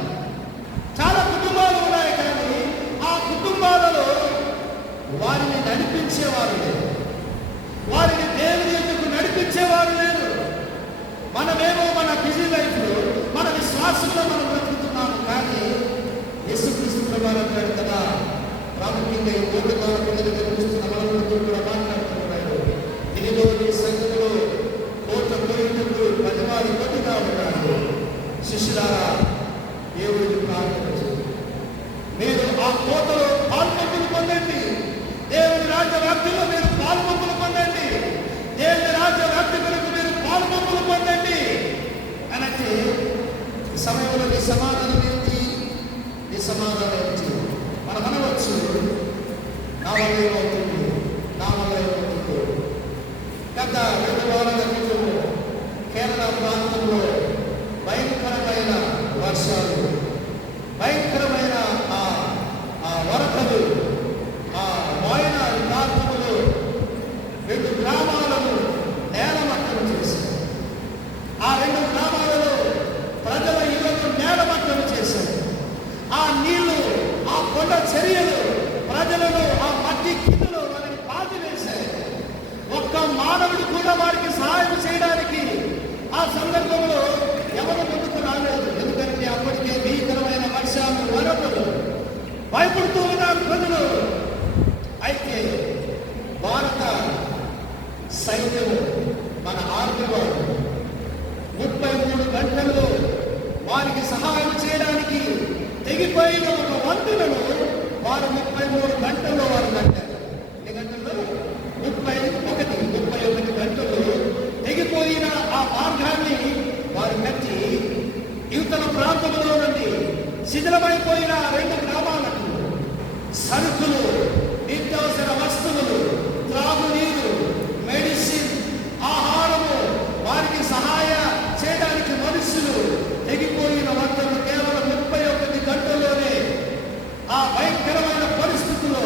చాలా కుటుంబాలు ఉన్నాయి. కానీ ఆ కుటుంబాలలో వారిని నడిపించేవారు లేరు, వారిని దేవుని ఎందుకు నడిపించేవారు లేరు. మనమేమో మన బిజీ లైఫ్లో మన విశ్వాసంలో మనం బ్రతుకుతున్నాము. కానీ యేసుక్రీస్తు ప్రభువారు అంటాడు కదా, ప్రాముఖ్యంగా ఈ కోటకాల పిల్లలు కనిపిస్తున్న మనతో కూడా మాట్లాడుతున్నాడు. ఇదిగో నీ సంఘంలో కోట పోయినప్పుడు పనివారు కొద్దిగా ఉన్నారు. శిష్యులారా, దేవుడిని ప్రార్థన చేయండి. మీరు ఆ కోటలో పాల్పొందులు పొందండి. దేవుని రాజ్య వ్యాప్తిలో మీరు పాల్పొందులు పొందండి. దేవుని రాజ్య వ్యాప్తి కొరకు మీరు పాల్పొందులు పొందండి అంటే ఈ సమయంలో నీ సమాధానం ఏంటి? నీ సమాధానం ఏంటి? మనం అనవచ్చు, నా వల్ల ఏమవుతుంది, నా వల్ల ఏమవుతుంది. గత 2 వారాల క్రితం కేరళ ప్రాంతంలో భయంకరమైన వర్షాలు, భయంకరమైన ఆ వరదలు, ఆ వాయనాడు ప్రాంతంలో 2 గ్రామాలను నేలమట్టం చేశారు. ఆ 2 గ్రామాలలో ప్రజల ఇళ్లను నేలమట్టం చేశారు. ఆ నీళ్లు, ఆ కొండ చర్యలు ప్రజలను ఆ మట్టి కిందలో వారిని పాతివేశాయి. ఒక్క మానవుడు కూడా వారికి సహాయం చేయడానికి ఆ సందర్భంలో ఎవరు ముందుకు రాలేదు. ఎందుకంటే అప్పటికే భీకరమైన వర్షాలు, వరదలు, భయపడుతూ ఉన్నారు ప్రజలు. అయితే భారత సైన్యం, మన ఆర్మీ వారు 33 గంటల్లో వారికి సహాయం చేయడానికి తెగిపోయిన ఒక వంతులను వారు 33 గంటల్లో వారు కట్టారు. ఎన్ని గంటల్లో? 31 గంటల్లో తెగిపోయిన ఆ మార్గాన్ని వారు కట్టి యువతల ప్రాంతంలో నుండి శిథిలమైపోయిన 2 గ్రామాలకు సరుకులు, నిత్యావసర వస్తువులు, త్రాగునీరు, మెడిసిన్, ఆహారము, వారికి సహాయ చేయడానికి మనుషులు తెగిపోయిన వంతెనలు కేవలం 31 గంటల్లోనే ఆ భయంకరమైన పరిస్థితుల్లో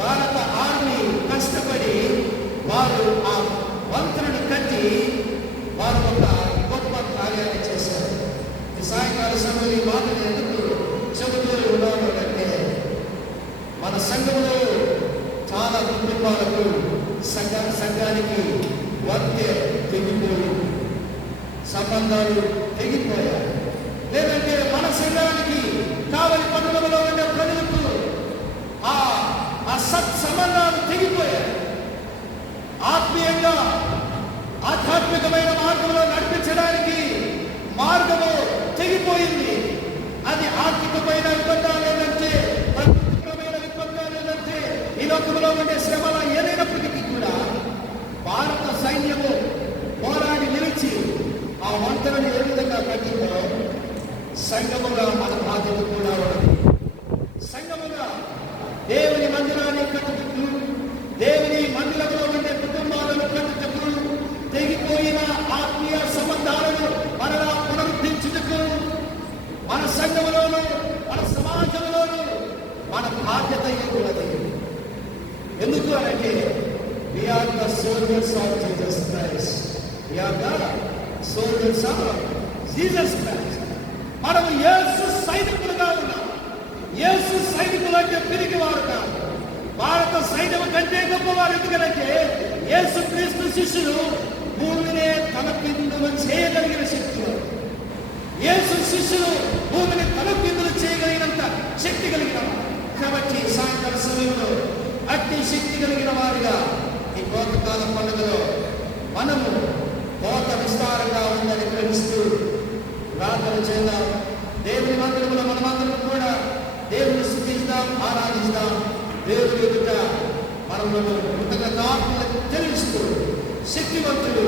భారత ఆర్మీ కష్టపడి వారు ఆ వంతెనను కట్టి వారు ఒక గొప్ప కార్యాన్ని చేశారు. ఈ సాయంకాల సమయంలో ఈ మాటలు ఎందుకు చెబుతూ ఉన్నాను అంటే, మన సంఘంలో చాలా కుటుంబాలకు సంఘానికి వంతె తెగిపోయి సంబంధాలు తెగిపోయాయి. లేదంటే మన సంఘానికి కావలి పట్టణంలో ఉండే ప్రజలకు ఆ సత్సంబంధాలు తెగిపోయాయి. ఆత్మీయంగా ఆధ్యాత్మికమైన మార్గంలో నడిపించడానికి మార్గము తెగిపోయింది. అది ఆర్థికమైన విపత్తులు లేదంటే, ప్రకృతిపరమైన విపత్తులు లేదంటే, ఈ లోకంలో ఉండే శ్రమల ఏదైనప్పటికీ కూడా భారత సైన్యము పోరాడి నిలిచి ఆ వంతెనను ఏ విధంగా కట్టిందో సంఘముగా మన బాధ్యత కూడా ఉన్నది. సంఘముగా దేవుని మందిరాన్ని కట్టుటకు, దేవుని మందిరంలో ఉండే కుటుంబాలను కట్టుటకు, తెగిపోయిన ఆత్మీయ సంబంధాలను మనలా పునరుద్ధరించుటకు మన సంఘములోను, మన సమాజంలోను మన బాధ్యత ఉన్నది. ఎందుకు అంటే we are the soldiers of Jesus Christ. We are the soldiers of Jesus Christ. మనము యేసు సైనికులుగా ఉన్నాం. యేసు సైనికులు అంటే పిరికివారు కాదు. భారత సైన్యం కంటే గొప్పవారు. ఎందుకంటే యేసు క్రీస్తు శిష్యులు భూమినే తలకిందులు చేయగలిగిన శక్తులు. యేసు శిష్యులు భూమిని తలకిందులు చేయగలిగినంత శక్తి కలిగిన వారు. కాబట్టి సాయంకాల సమయంలో అతి శక్తి కలిగిన వారిగా ఈ కోతకాల పండుగలో మనము కోత విస్తారంగా ఉందని గ్రహిస్తూ ప్రార్థన చేద్దాం. దేవుని మందిరంలో మనమందరం కూడా దేవుని స్తుతిద్దాం, ఆరాధిస్తాం. దేవుని ఎదుట మనము కృతజ్ఞతార్పణలు చెల్లిస్తూ శక్తివంతుడు,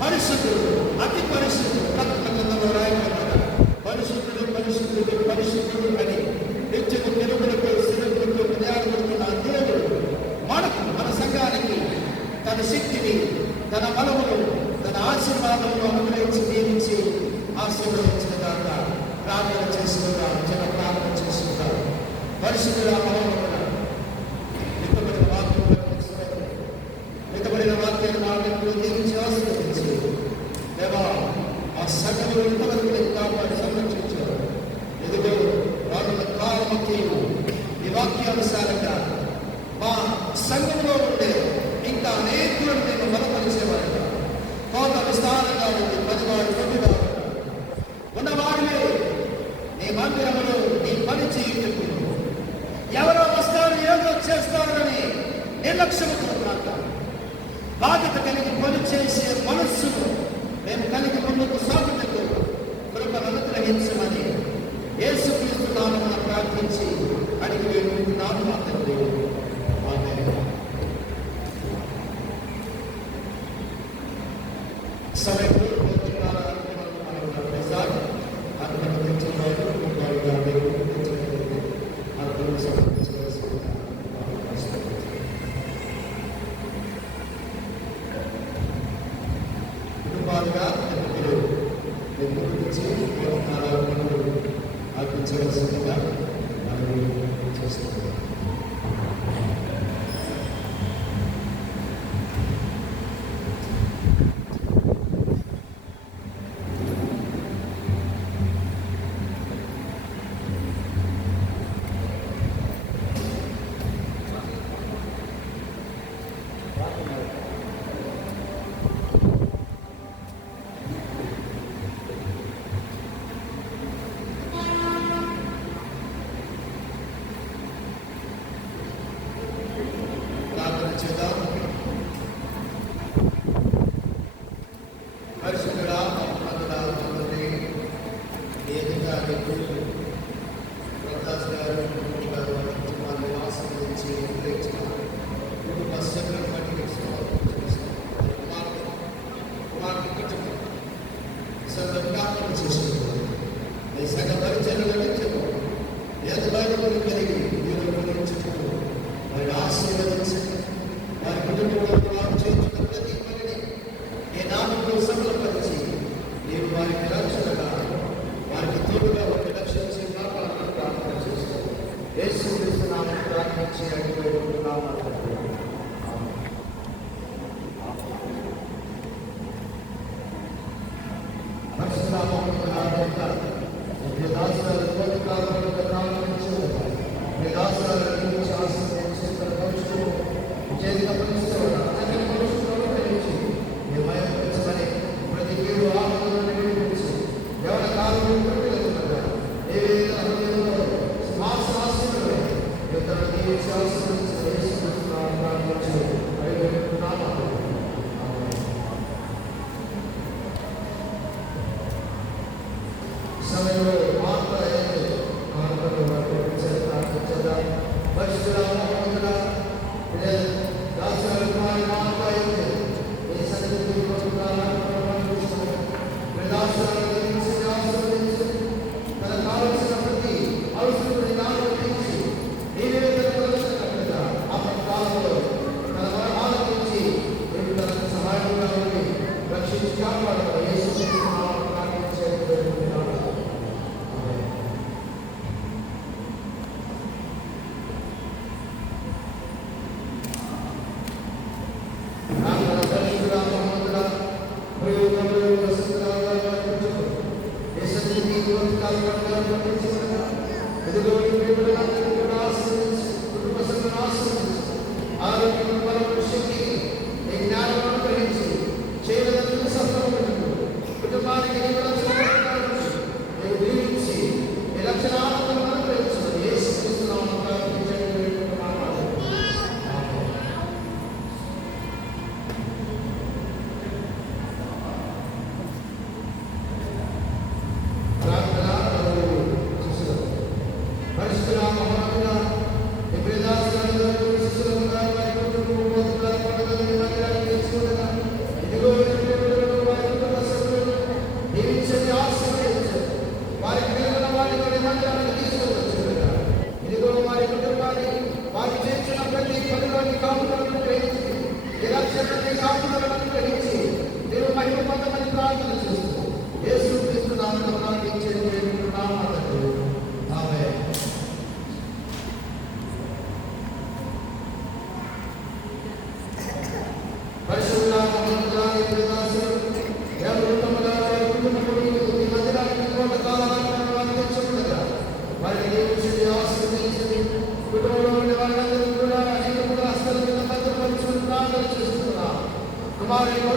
పరిశుద్ధుడు, అతి పరిశుద్ధుడు, కథలో రాయబడ్డాడు. పరిశుద్ధుడు పరిశుద్ధుడు పరిశుద్ధుడు అని నిత్యము తెలుగులకు సిరులకు జ్ఞానపడుతున్న దేవుడు మనకు, మన సంఘానికి తన శక్తిని, తన బలమును, తన ఆశీర్వాదమును అనుగ్రహించి దీవించి ఆశీర్వదించిన దాకా ప్రార్థన చేసుకుందాం. జన ప్రార్థన చేసుకుందాం. పరిశుద్ధుల మితబడిన వాక్యాన్ని మార్గంలో దీవించి ఆశీర్వదించి దేవా ఆ సంఘములు ఇంతవరకు కాపాడి సంరక్షించారు. ఎదుగు రానున్న కాలమకి ఈ వాక్యానుసారంగా మా సంఘంలో ఉండే ఇంకా అనేకులను నేను బలపరిచేవాడిగా, కోత విస్తారంగా ఉంది, 10 వాడు 9 వాడు ఉన్నవాడిని నీ మందిరంలో నీ పని చేయుటకు ఎవరో వస్తారు, ఏదో చేస్తారని నిర్లక్ష్యంతో కాక బాధ్యత కలిగి పని చేసే మనస్సును మేము కలిగి ముందుకు సాగుటకు కృపను అనుగ్రహించమని యేసుక్రీస్తు నామమున ప్రార్థించి అడిగి వేడుకుంటున్నాను మా తండ్రి. ఆమేన్. సమయంలో కుటుంబాలుగా అర్పించవలసిందిగా మనం చేస్తున్నాం. పరిశుద్ధుడా మహోన్నతుడా తండ్రి, ప్రకాశ్ గారు కుటుంబాన్ని ఆశీర్వదించి కుటుంబ సభ్యులను బట్టి జ్ఞాపకం చేసుకుంటారు. మీ సగ పరిచయాలు చెప్పు ఏది బయటపడి కలిగి మీరు గురించుకుంటూ వారిని ఆశీర్వదించండి. వారి కుటుంబంలో వారు చేస్తున్న ప్రతి పనిని నీ నామంలో సఫలపరిచి నేను వారికి రక్షణగా, వారికి తోడుగా ఒక రక్షించి కాపాడాలని ప్రార్థన చేస్తాను. యేసుక్రీస్తు నామమున ప్రార్థించి అడిగివేడుకుంటున్నాము తండ్రి.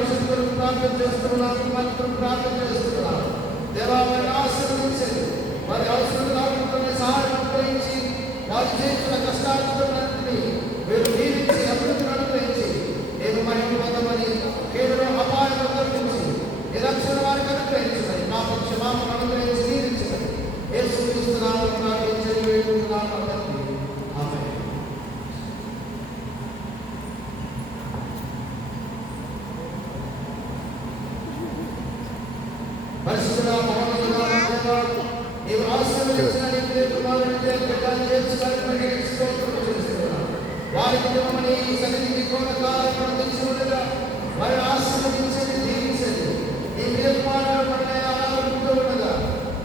భవిష్యత్తులో ప్రార్థన చేస్తున్నాము, మాత్రం ప్రార్థన చేస్తున్నాము. దేవా వారిని ఆశీర్వదించండి, వారి అవసరం రావడంతోనే సహాయం అనుగ్రహించి, వారు చేస్తున్న కష్టాలన్నింటినీ మీరు దీవించి అభివృద్ధిని అనుగ్రహించి నేను మహిమ పొందమని కేవలం అపాయం తొలగించి నిరక్షణ వారికి అనుగ్రహించమని పాప క్షమాపణ అనుగ్రహించి దీవించమని యేసుక్రీస్తు నామమున ప్రార్థించి వేడుకుంటున్నాము తండ్రి. ఆమేన్. పరిశుద్ధుడా మహోన్నతుడా దేవా, నీవు ఆశీర్వదించిన నీ ప్రియ కుమారుని బిడ్డలు చేర్చుకోవాలని స్తోత్రం చేస్తున్నాను. వారికి మమ్మల్ని ఈ సన్నిధికి కోనకాలం తెచ్చి ఉండగా వారిని ఆశీర్వదించండి, దీవించండి. నీ ప్రియ కుమారుడు పడిన ఆహారంతో ఉండగా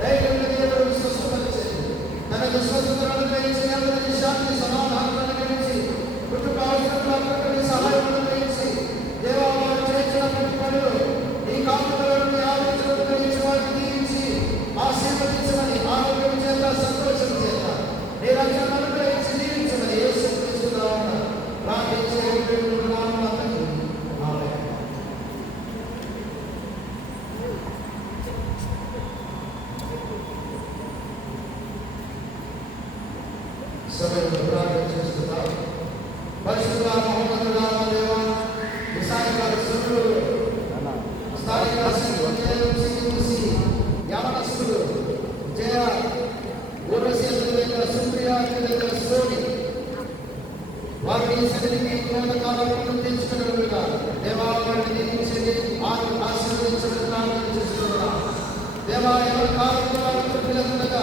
ధైర్యంగా దేవుడు స్వస్థపరచండి. తనకు స్వస్థతను అనుగ్రహించి అందరికీ శాంతి సమాధానం అనుగ్రహించి కుటుంబ అవసరాలకు సహాయం అనుగ్రహించి దేవా వారు చేసిన ప్రతి పనులు నీ కాపుదలను ఆలోచనలు అనుగ్రహించి వారికి దీవించి ఆశీర్వదించమని ఆరోగ్యం చేత సంతోషం చేత నీ రక్షణ అనుగ్రహించి దీవించమని యేసుక్రీస్తు నామమున ప్రార్థించి వేడుకుంటున్నాము తండ్రి. ఆమేన్. సమయంలో ప్రార్థన చేస్తున్నాం. పరిశుద్ధ మహోన్నతుడా దేవా, ఈ సాయంకాల సమయంలో స్థానిక సిసి యావనస్తులు జయ ఊర్వశి దగ్గర సుప్రియ దగ్గర సోని వారిని సన్నిధికి కోనకాలను తెచ్చుకున్నట్లుగా దేవా వారిని దీవించండి, ఆశీర్వదించమని ప్రార్థన చేస్తున్నాం. దేవా ఎవరి కాలంలో వారికి పిల్లలుగా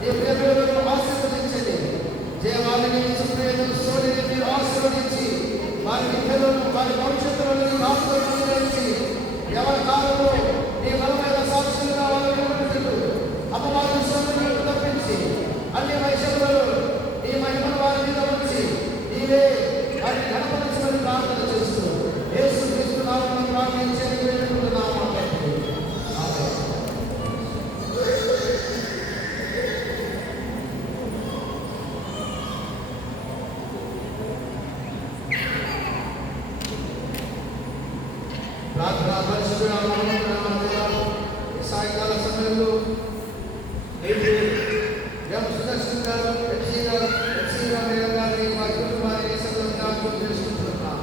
నీ ప్రియలను ఆశీర్వదించండి. జయవారిని సుప్రియను సోనిని మీరు ఆశీర్వదించి వారి పిల్లలను వారి భవిష్యత్తులను కాపుదలను అనుగ్రహించి ఎవరి కాలంలో నీ బలమైన సాక్షులుగా వారిని నిలబెట్టుటకు అపవాద శోధనలను తప్పించి అన్ని వైశ్యులలో నీ మహిమను వారి మీద ఉంచి నీవే వారిని గణపరచమని ప్రార్థన చేస్తూ యేసుక్రీస్తు నామమున ప్రార్థించి వేడుకుంటున్నాము తండ్రి. ఆమేన్. ప్రార్థన పరిశుద్ధుడా మహోన్నతుడా దేవా, ఈ సాయంకాల సమయంలో సుదర్శన్ గారు గారిని వారి కుటుంబాన్ని జ్ఞాపకం చేసుకుంటున్నాం.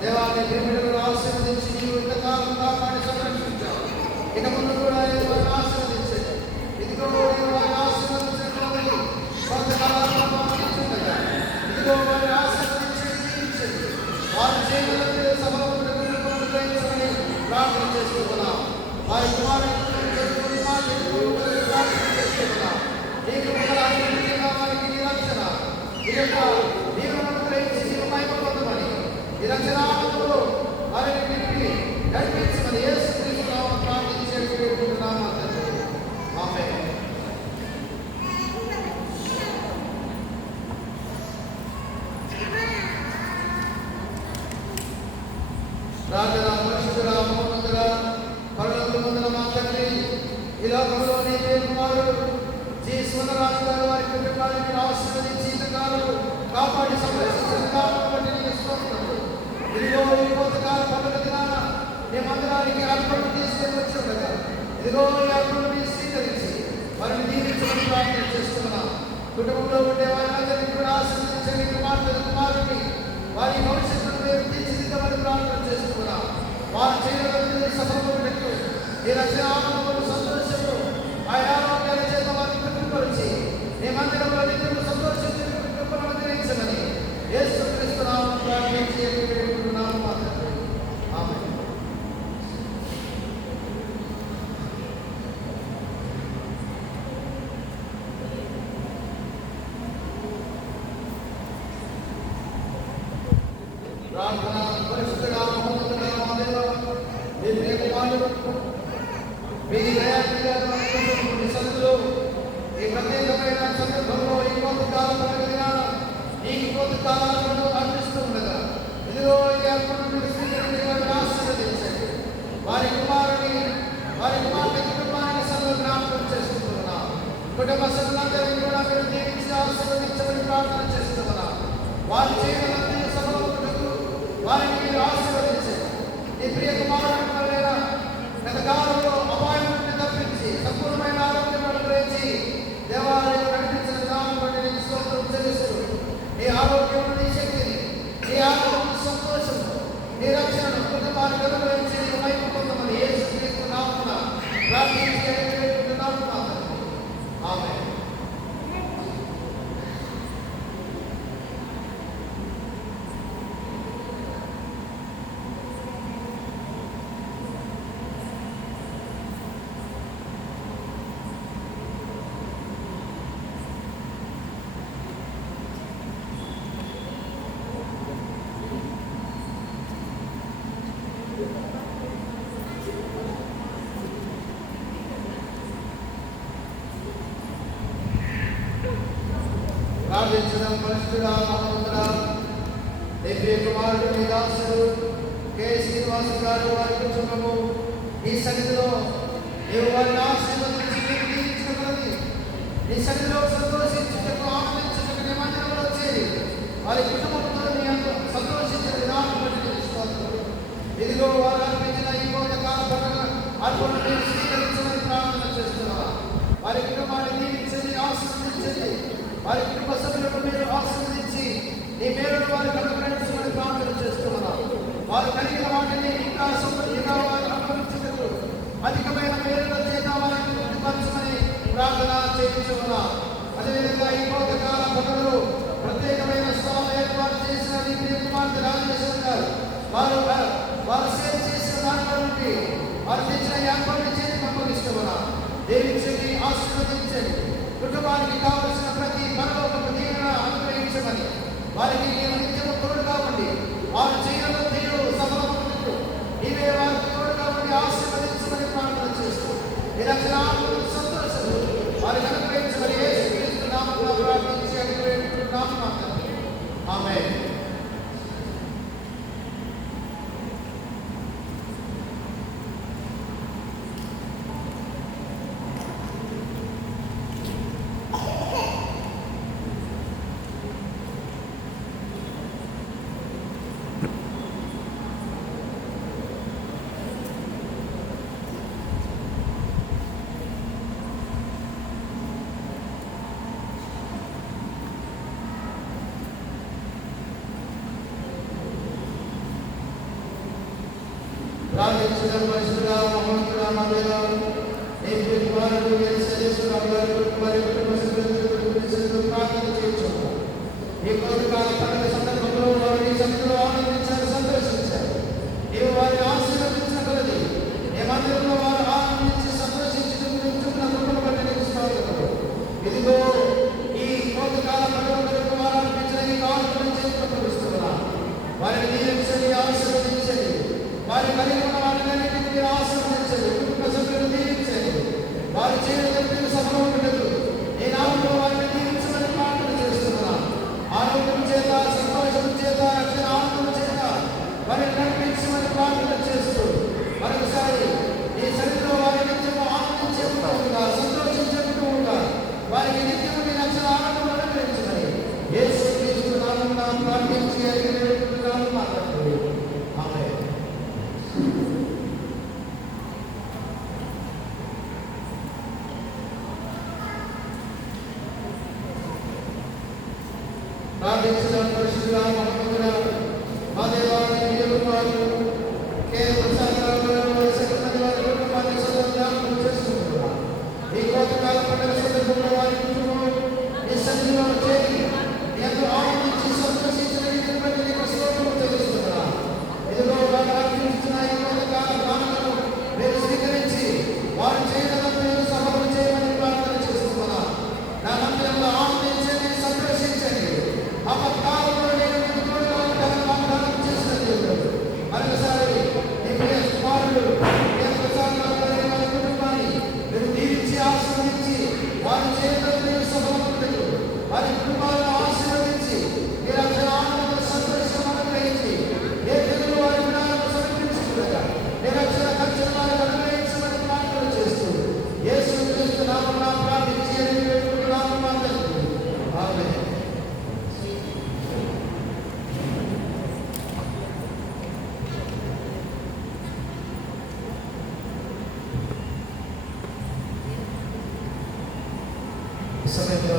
దేవాన్ని బిడ్డలను ఆశీర్వదించి నీవు ఇంతకాలం కాపాడి సంరక్షించావు. ఇక ముందు కూడా వారిని ఆశీర్వదించండి. ఇదిగో వారిని ఆశీర్వదించండి, కొంతకాలంగా పంపించుండగా ఇదిగో వారిని ఆశీర్వదించండి. వారి చేయగలిగితే సభకు అనుగ్రహించమని ప్రార్థన చేసుకుంటున్నాం. వారి కుమారుని ప్రార్థన చేసుకుంటున్నాం. నీకు వారికి నిరక్షణ ఈ యొక్క నీవును అనుగ్రహించి నీవు మహిమ పొందమని నిరక్షణలో వారిని నింపి నడిపించమని యేసుక్రీస్తు నామమున ప్రార్థించి వేడుకుంటున్నాము తండ్రి. ఆమేన్. ప్రార్థన పరిశుద్ధుడా మహోన్నతుడా పరలోకమందున మా తండ్రి, ఈ లోకంలో నీ ప్రియ కుమారుడు జీ సుందరరాజు గారు వారి కుటుంబాన్ని ఆశీర్వదించి ఇంతకాలం కాపాడి సంరక్షించిన కాలం బట్టి నీకు స్తోత్రములు. ఇదిగో ఈ కోతకాల పండుగ దినాన నీ మందిరానికి అర్పణలు తీసుకొని వచ్చి ఉండగా ఇదిగో ఈ అర్పణని స్వీకరించి వారిని దీవించమని ప్రార్థన చేస్తున్నాం. కుటుంబంలో ఉండే వారందరినీ కూడా ఆశీర్వదించని కుమారుని వారి భవిష్యత్తును మేము తీర్చిదిద్దమని ప్రార్థన చేస్తున్నాం. వారు చేయగలిగిన సఫలమవుటకు ఈ రక్షణ ఆనందము సంతోషము ఆయా ఆరోగ్యాల చేత వారిని తృప్తిపరిచి నీ మందిరంలో నిత్యము సంతోషించి కృపను అనుగ్రహించమని యేసుక్రీస్తు నామమున ప్రార్థించి వేడుకుంటున్నాము మా తండ్రి. ఆమేన్. ప్రార్థన పరిశుద్ధుడా మహోన్నతుడా మా దేవా, నీ ప్రియ కుమారుడు మీ దయాళుగా నీ సన్నిధిలో ఈ ప్రత్యేకమైన సందర్భంలో ఈ కొంతకాలం ఈ కొంతకాలను అర్పిస్తూ ఉండగా ఇదిగో ఈ అర్పణను స్వీకరించి వారిని ఆశీర్వదించండి. వారి కుమారుని వారి కుమార్తె కుటుంబాన్ని సన్నిధిలో జ్ఞాపకం చేసుకుంటున్నాం. కుటుంబ సభ్యులందరినీ కూడా మీరు దీవించి ఆశీర్వదించమని ప్రార్థన చేస్తున్నాం. వారు చేయగలిగిన సభలకు వారిని మీరు ఆశీర్వదించండి. నీ ప్రియ కుమారుడైన గత కాలంలో అపాయం నుండి తప్పించి సంపూర్ణమైన ఆరోగ్యం అనుగ్రహించి దేవాలయం నడిపించిన దాన్ని బట్టి నీకు స్తోత్రం చెల్లిస్తూ నీ ఆరోగ్యం, నీ శక్తిని, నీ ఆరోగ్యం, సంతోషం, నీ రక్షణను కుటుంబానికి అనుగ్రహించి నీకు మహిమ పొందమని యేసుక్రీస్తు నామమున ప్రార్థించి అడిగివేడుకుంటున్నాము ఆమేన్. ప్రార్థించడం పరిశుద్ధుడా, మహోన్నతుడా, నీ ప్రియ కుమారుడు నీ దాసుడు కె శ్రీనివాస్ గారు వారి కుటుంబము నీ సన్నిధిలో నీవు వారిని ఆశీర్వదించి నీకు దీవించగలది. నీ సన్నిధిలో సంతోషించుటకు, ఆనందించుటకు నీ మందిరంలో చేరి వారి కుటుంబంతో నీ సంతోషించిన విధానం బట్టి నీకు స్తోత్రం. ఇదిగో వారు అర్పించిన ఈ కోతకాల పండుగ అర్పణ మీరు స్వీకరించమని ప్రార్థన చేస్తున్నావా? వారి కుటుంబాన్ని దీవించండి, ఆశీర్వదించండి. వారి కుటుంబ సభ్యులను మీరు ఆశీర్వదించి నీ మేలును వారికి అనుగ్రహించమని ప్రార్థన చేస్తున్నాను. వారు కలిగిన వాటిని ఇంకా సమృద్ధిగా వారు అనుభవించుటకు అధికమైన మేలుల చేత వారిని తృప్తిపరచమని ప్రార్థన చేయించున్నా. అదేవిధంగా ఈ కోతకాల పండుగలో ప్రత్యేకమైన స్థలం ఏర్పాటు చేసిన నీ ప్రియ కుమార్తె రాజేశ్వరి గారు వారు సేవ చేసిన దాంట్లో నుండి వారు తెచ్చిన ఏర్పాటు చేసి పంపగిస్తున్నా. దీవించండి, ఆశీర్వదించండి. కుటుంబానికి కావలసిన ప్రతి పరలోకపు దీవెన అనుగ్రహించమని వారికి నేను నిత్యము తోడుగా ఉండి వారు చేయడం తీరు సఫలమవుతూ నీవే వారికి తోడుగా ఉండి ఆశీర్వదించమని ప్రార్థన చేస్తూ ఈ రక్షణ సంతోషము వారికి అనుగ్రహించమని యేసుక్రీస్తు నామములో ప్రార్థించి అడిగివేడుకుంటున్నాము ఆమేన్. ప్రార్థించడం పరిశుద్ధుడా, మహోన్నతుడా, మందిరా నీ ప్రియ కుమారుడు యేసుక్రీస్తు గారి కుటుంబ సభ్యులతో ప్రార్థన చేయించున్నాము. ఈ కోతకాల పండుగ సందర్భంలో వారు నీ సన్నిధిలో ఆనందించారు, సంతోషించారు. నీవు వారిని ఆశీర్వదించిన కొలది నీ మందిరంలో వారు ఆనందించి సంతోషించుకున్న కృపను బట్టి నీకు స్తోత్రములు. ఇదిగో ఈ కోతకాల పండుగలకు వారు అర్పించిన ఈ కానుకలను చేసి పంపిస్తున్నా. వారిని దీవించండి, ఆశీర్వదించండి. వారి కలిగి ఉన్న వాటిని మీరు ఆశీర్వదించండి. కుటుంబ సభ్యులను దీవించండి. వారి చేయడం సఫలం ఉండదు. నీ నామంలో వారిని దీవించమని ప్రార్థన చేస్తున్నా. ఆరోగ్యం చేత, సంతోషం చేత, రక్షణ ఆనందం చేత సమయంలో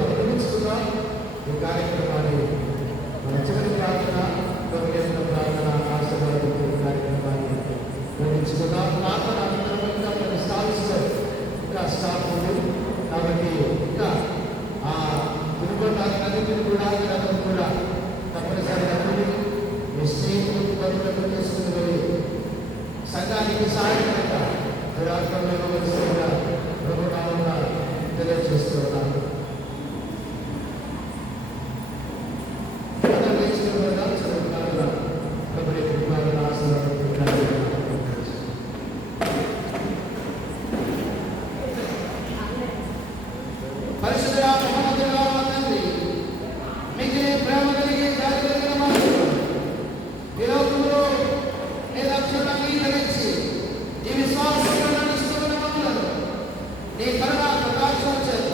మనం గమనించుకున్నాం. ఈ కార్యక్రమాన్ని మన చివరి ప్రార్థన ప్రార్థన ఆశీర్వాద కార్యక్రమాన్ని గమనించుకున్నాం. ప్రార్థన అనంతరం ఇంకా కొన్ని స్టాల్స్లో ఇంకా స్టాఫ్ ఉంది కాబట్టి ఇంకా ఆ తిరుగుబాటు కూడా తప్పనిసరిగా మీ స్నేహితులు పనులను చేసుకుని వెళ్ళి సంఘానికి సహాయపడక రాష్ట్రంలో ఇవ్వవలసిందిగా ప్రభుత్వంగా తెలియజేస్తున్నాను. పరిశుద్ధ మహోన్నతుడా తండ్రి, మీకు ప్రేమ కలిగి జాతి కలిగిన మాకు ఈ లోకంలో నీ రక్షణ అంగీకరించి ఈ విశ్వాసంలో నడుస్తున్న మమ్మల్ని నీ కరుణ ప్రకాశం చేత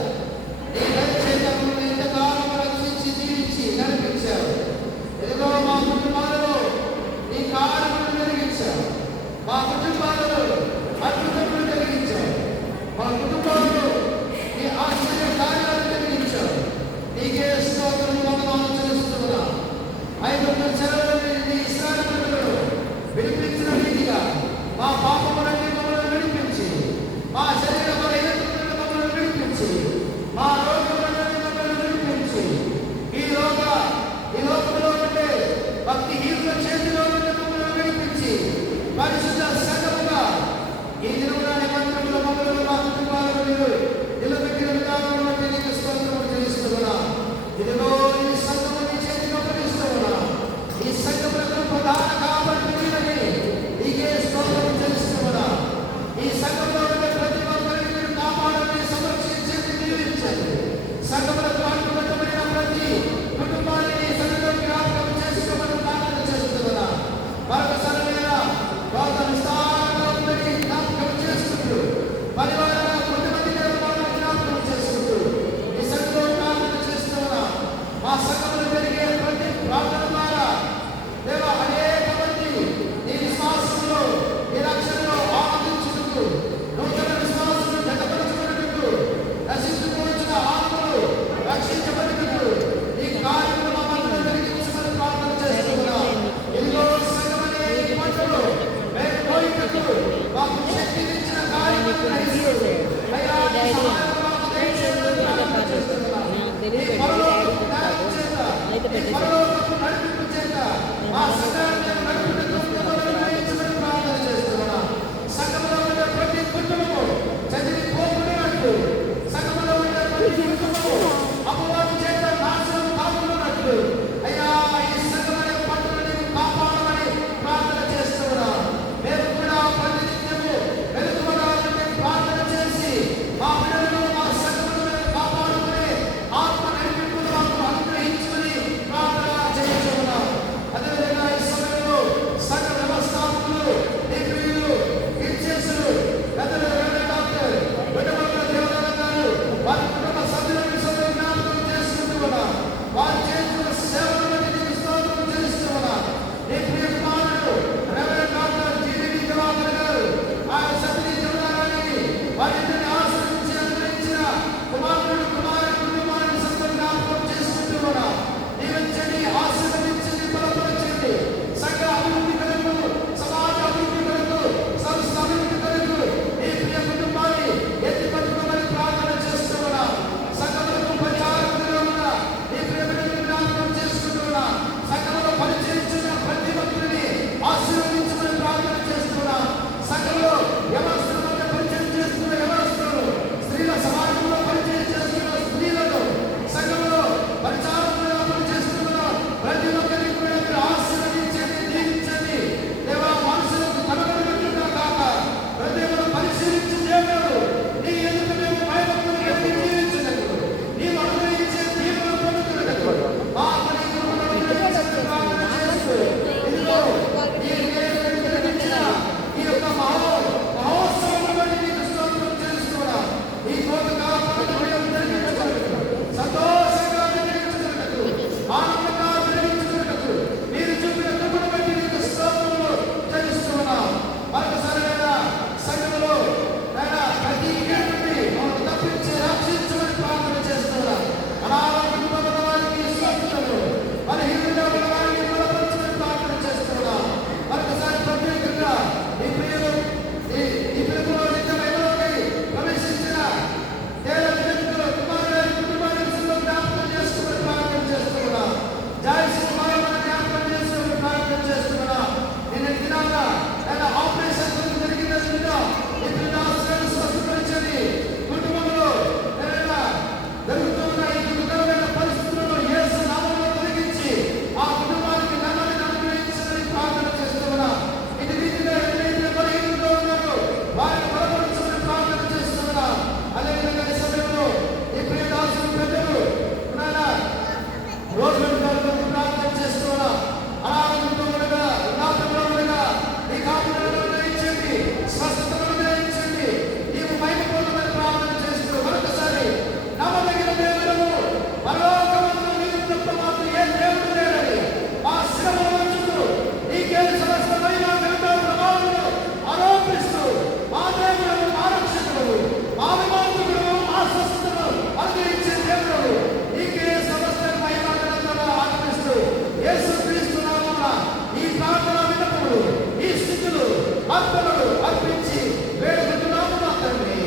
అర్పణలు అర్పించి వేడుకుంటున్నాము మా తండ్రి.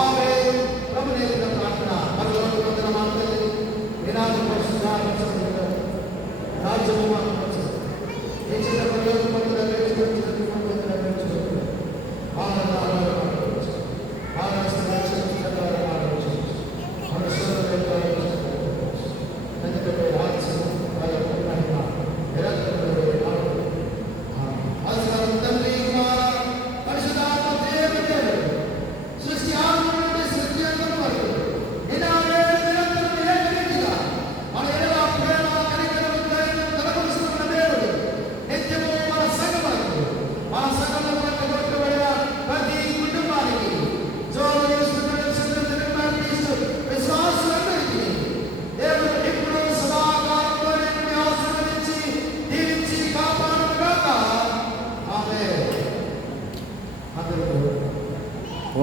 ఆమేన్. ప్రభు నేర్పిన ప్రార్థన పరలోక వందన మాత్రమే వినాలి పరిశుద్ధాత్మ రాజ్యము మాకు వచ్చేది. ఈ చిన్న పరలోక వందన వేడుకుంటున్నట్టు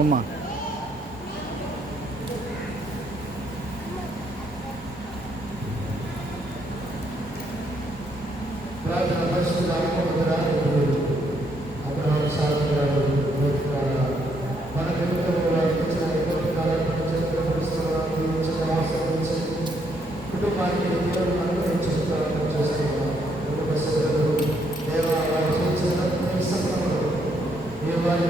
ఓమ్మా ప్రార్థన పరిశుద్ధ ఆత్మగురాలు అబ్రహాం సాధురాలు మన కుటుంబానికి దేవుడు అనుగ్రహించుకుంటారని చేస్తున్నాం. కుటుంబ సభ్యులు దేవా వారు చేసిన ఈ వారి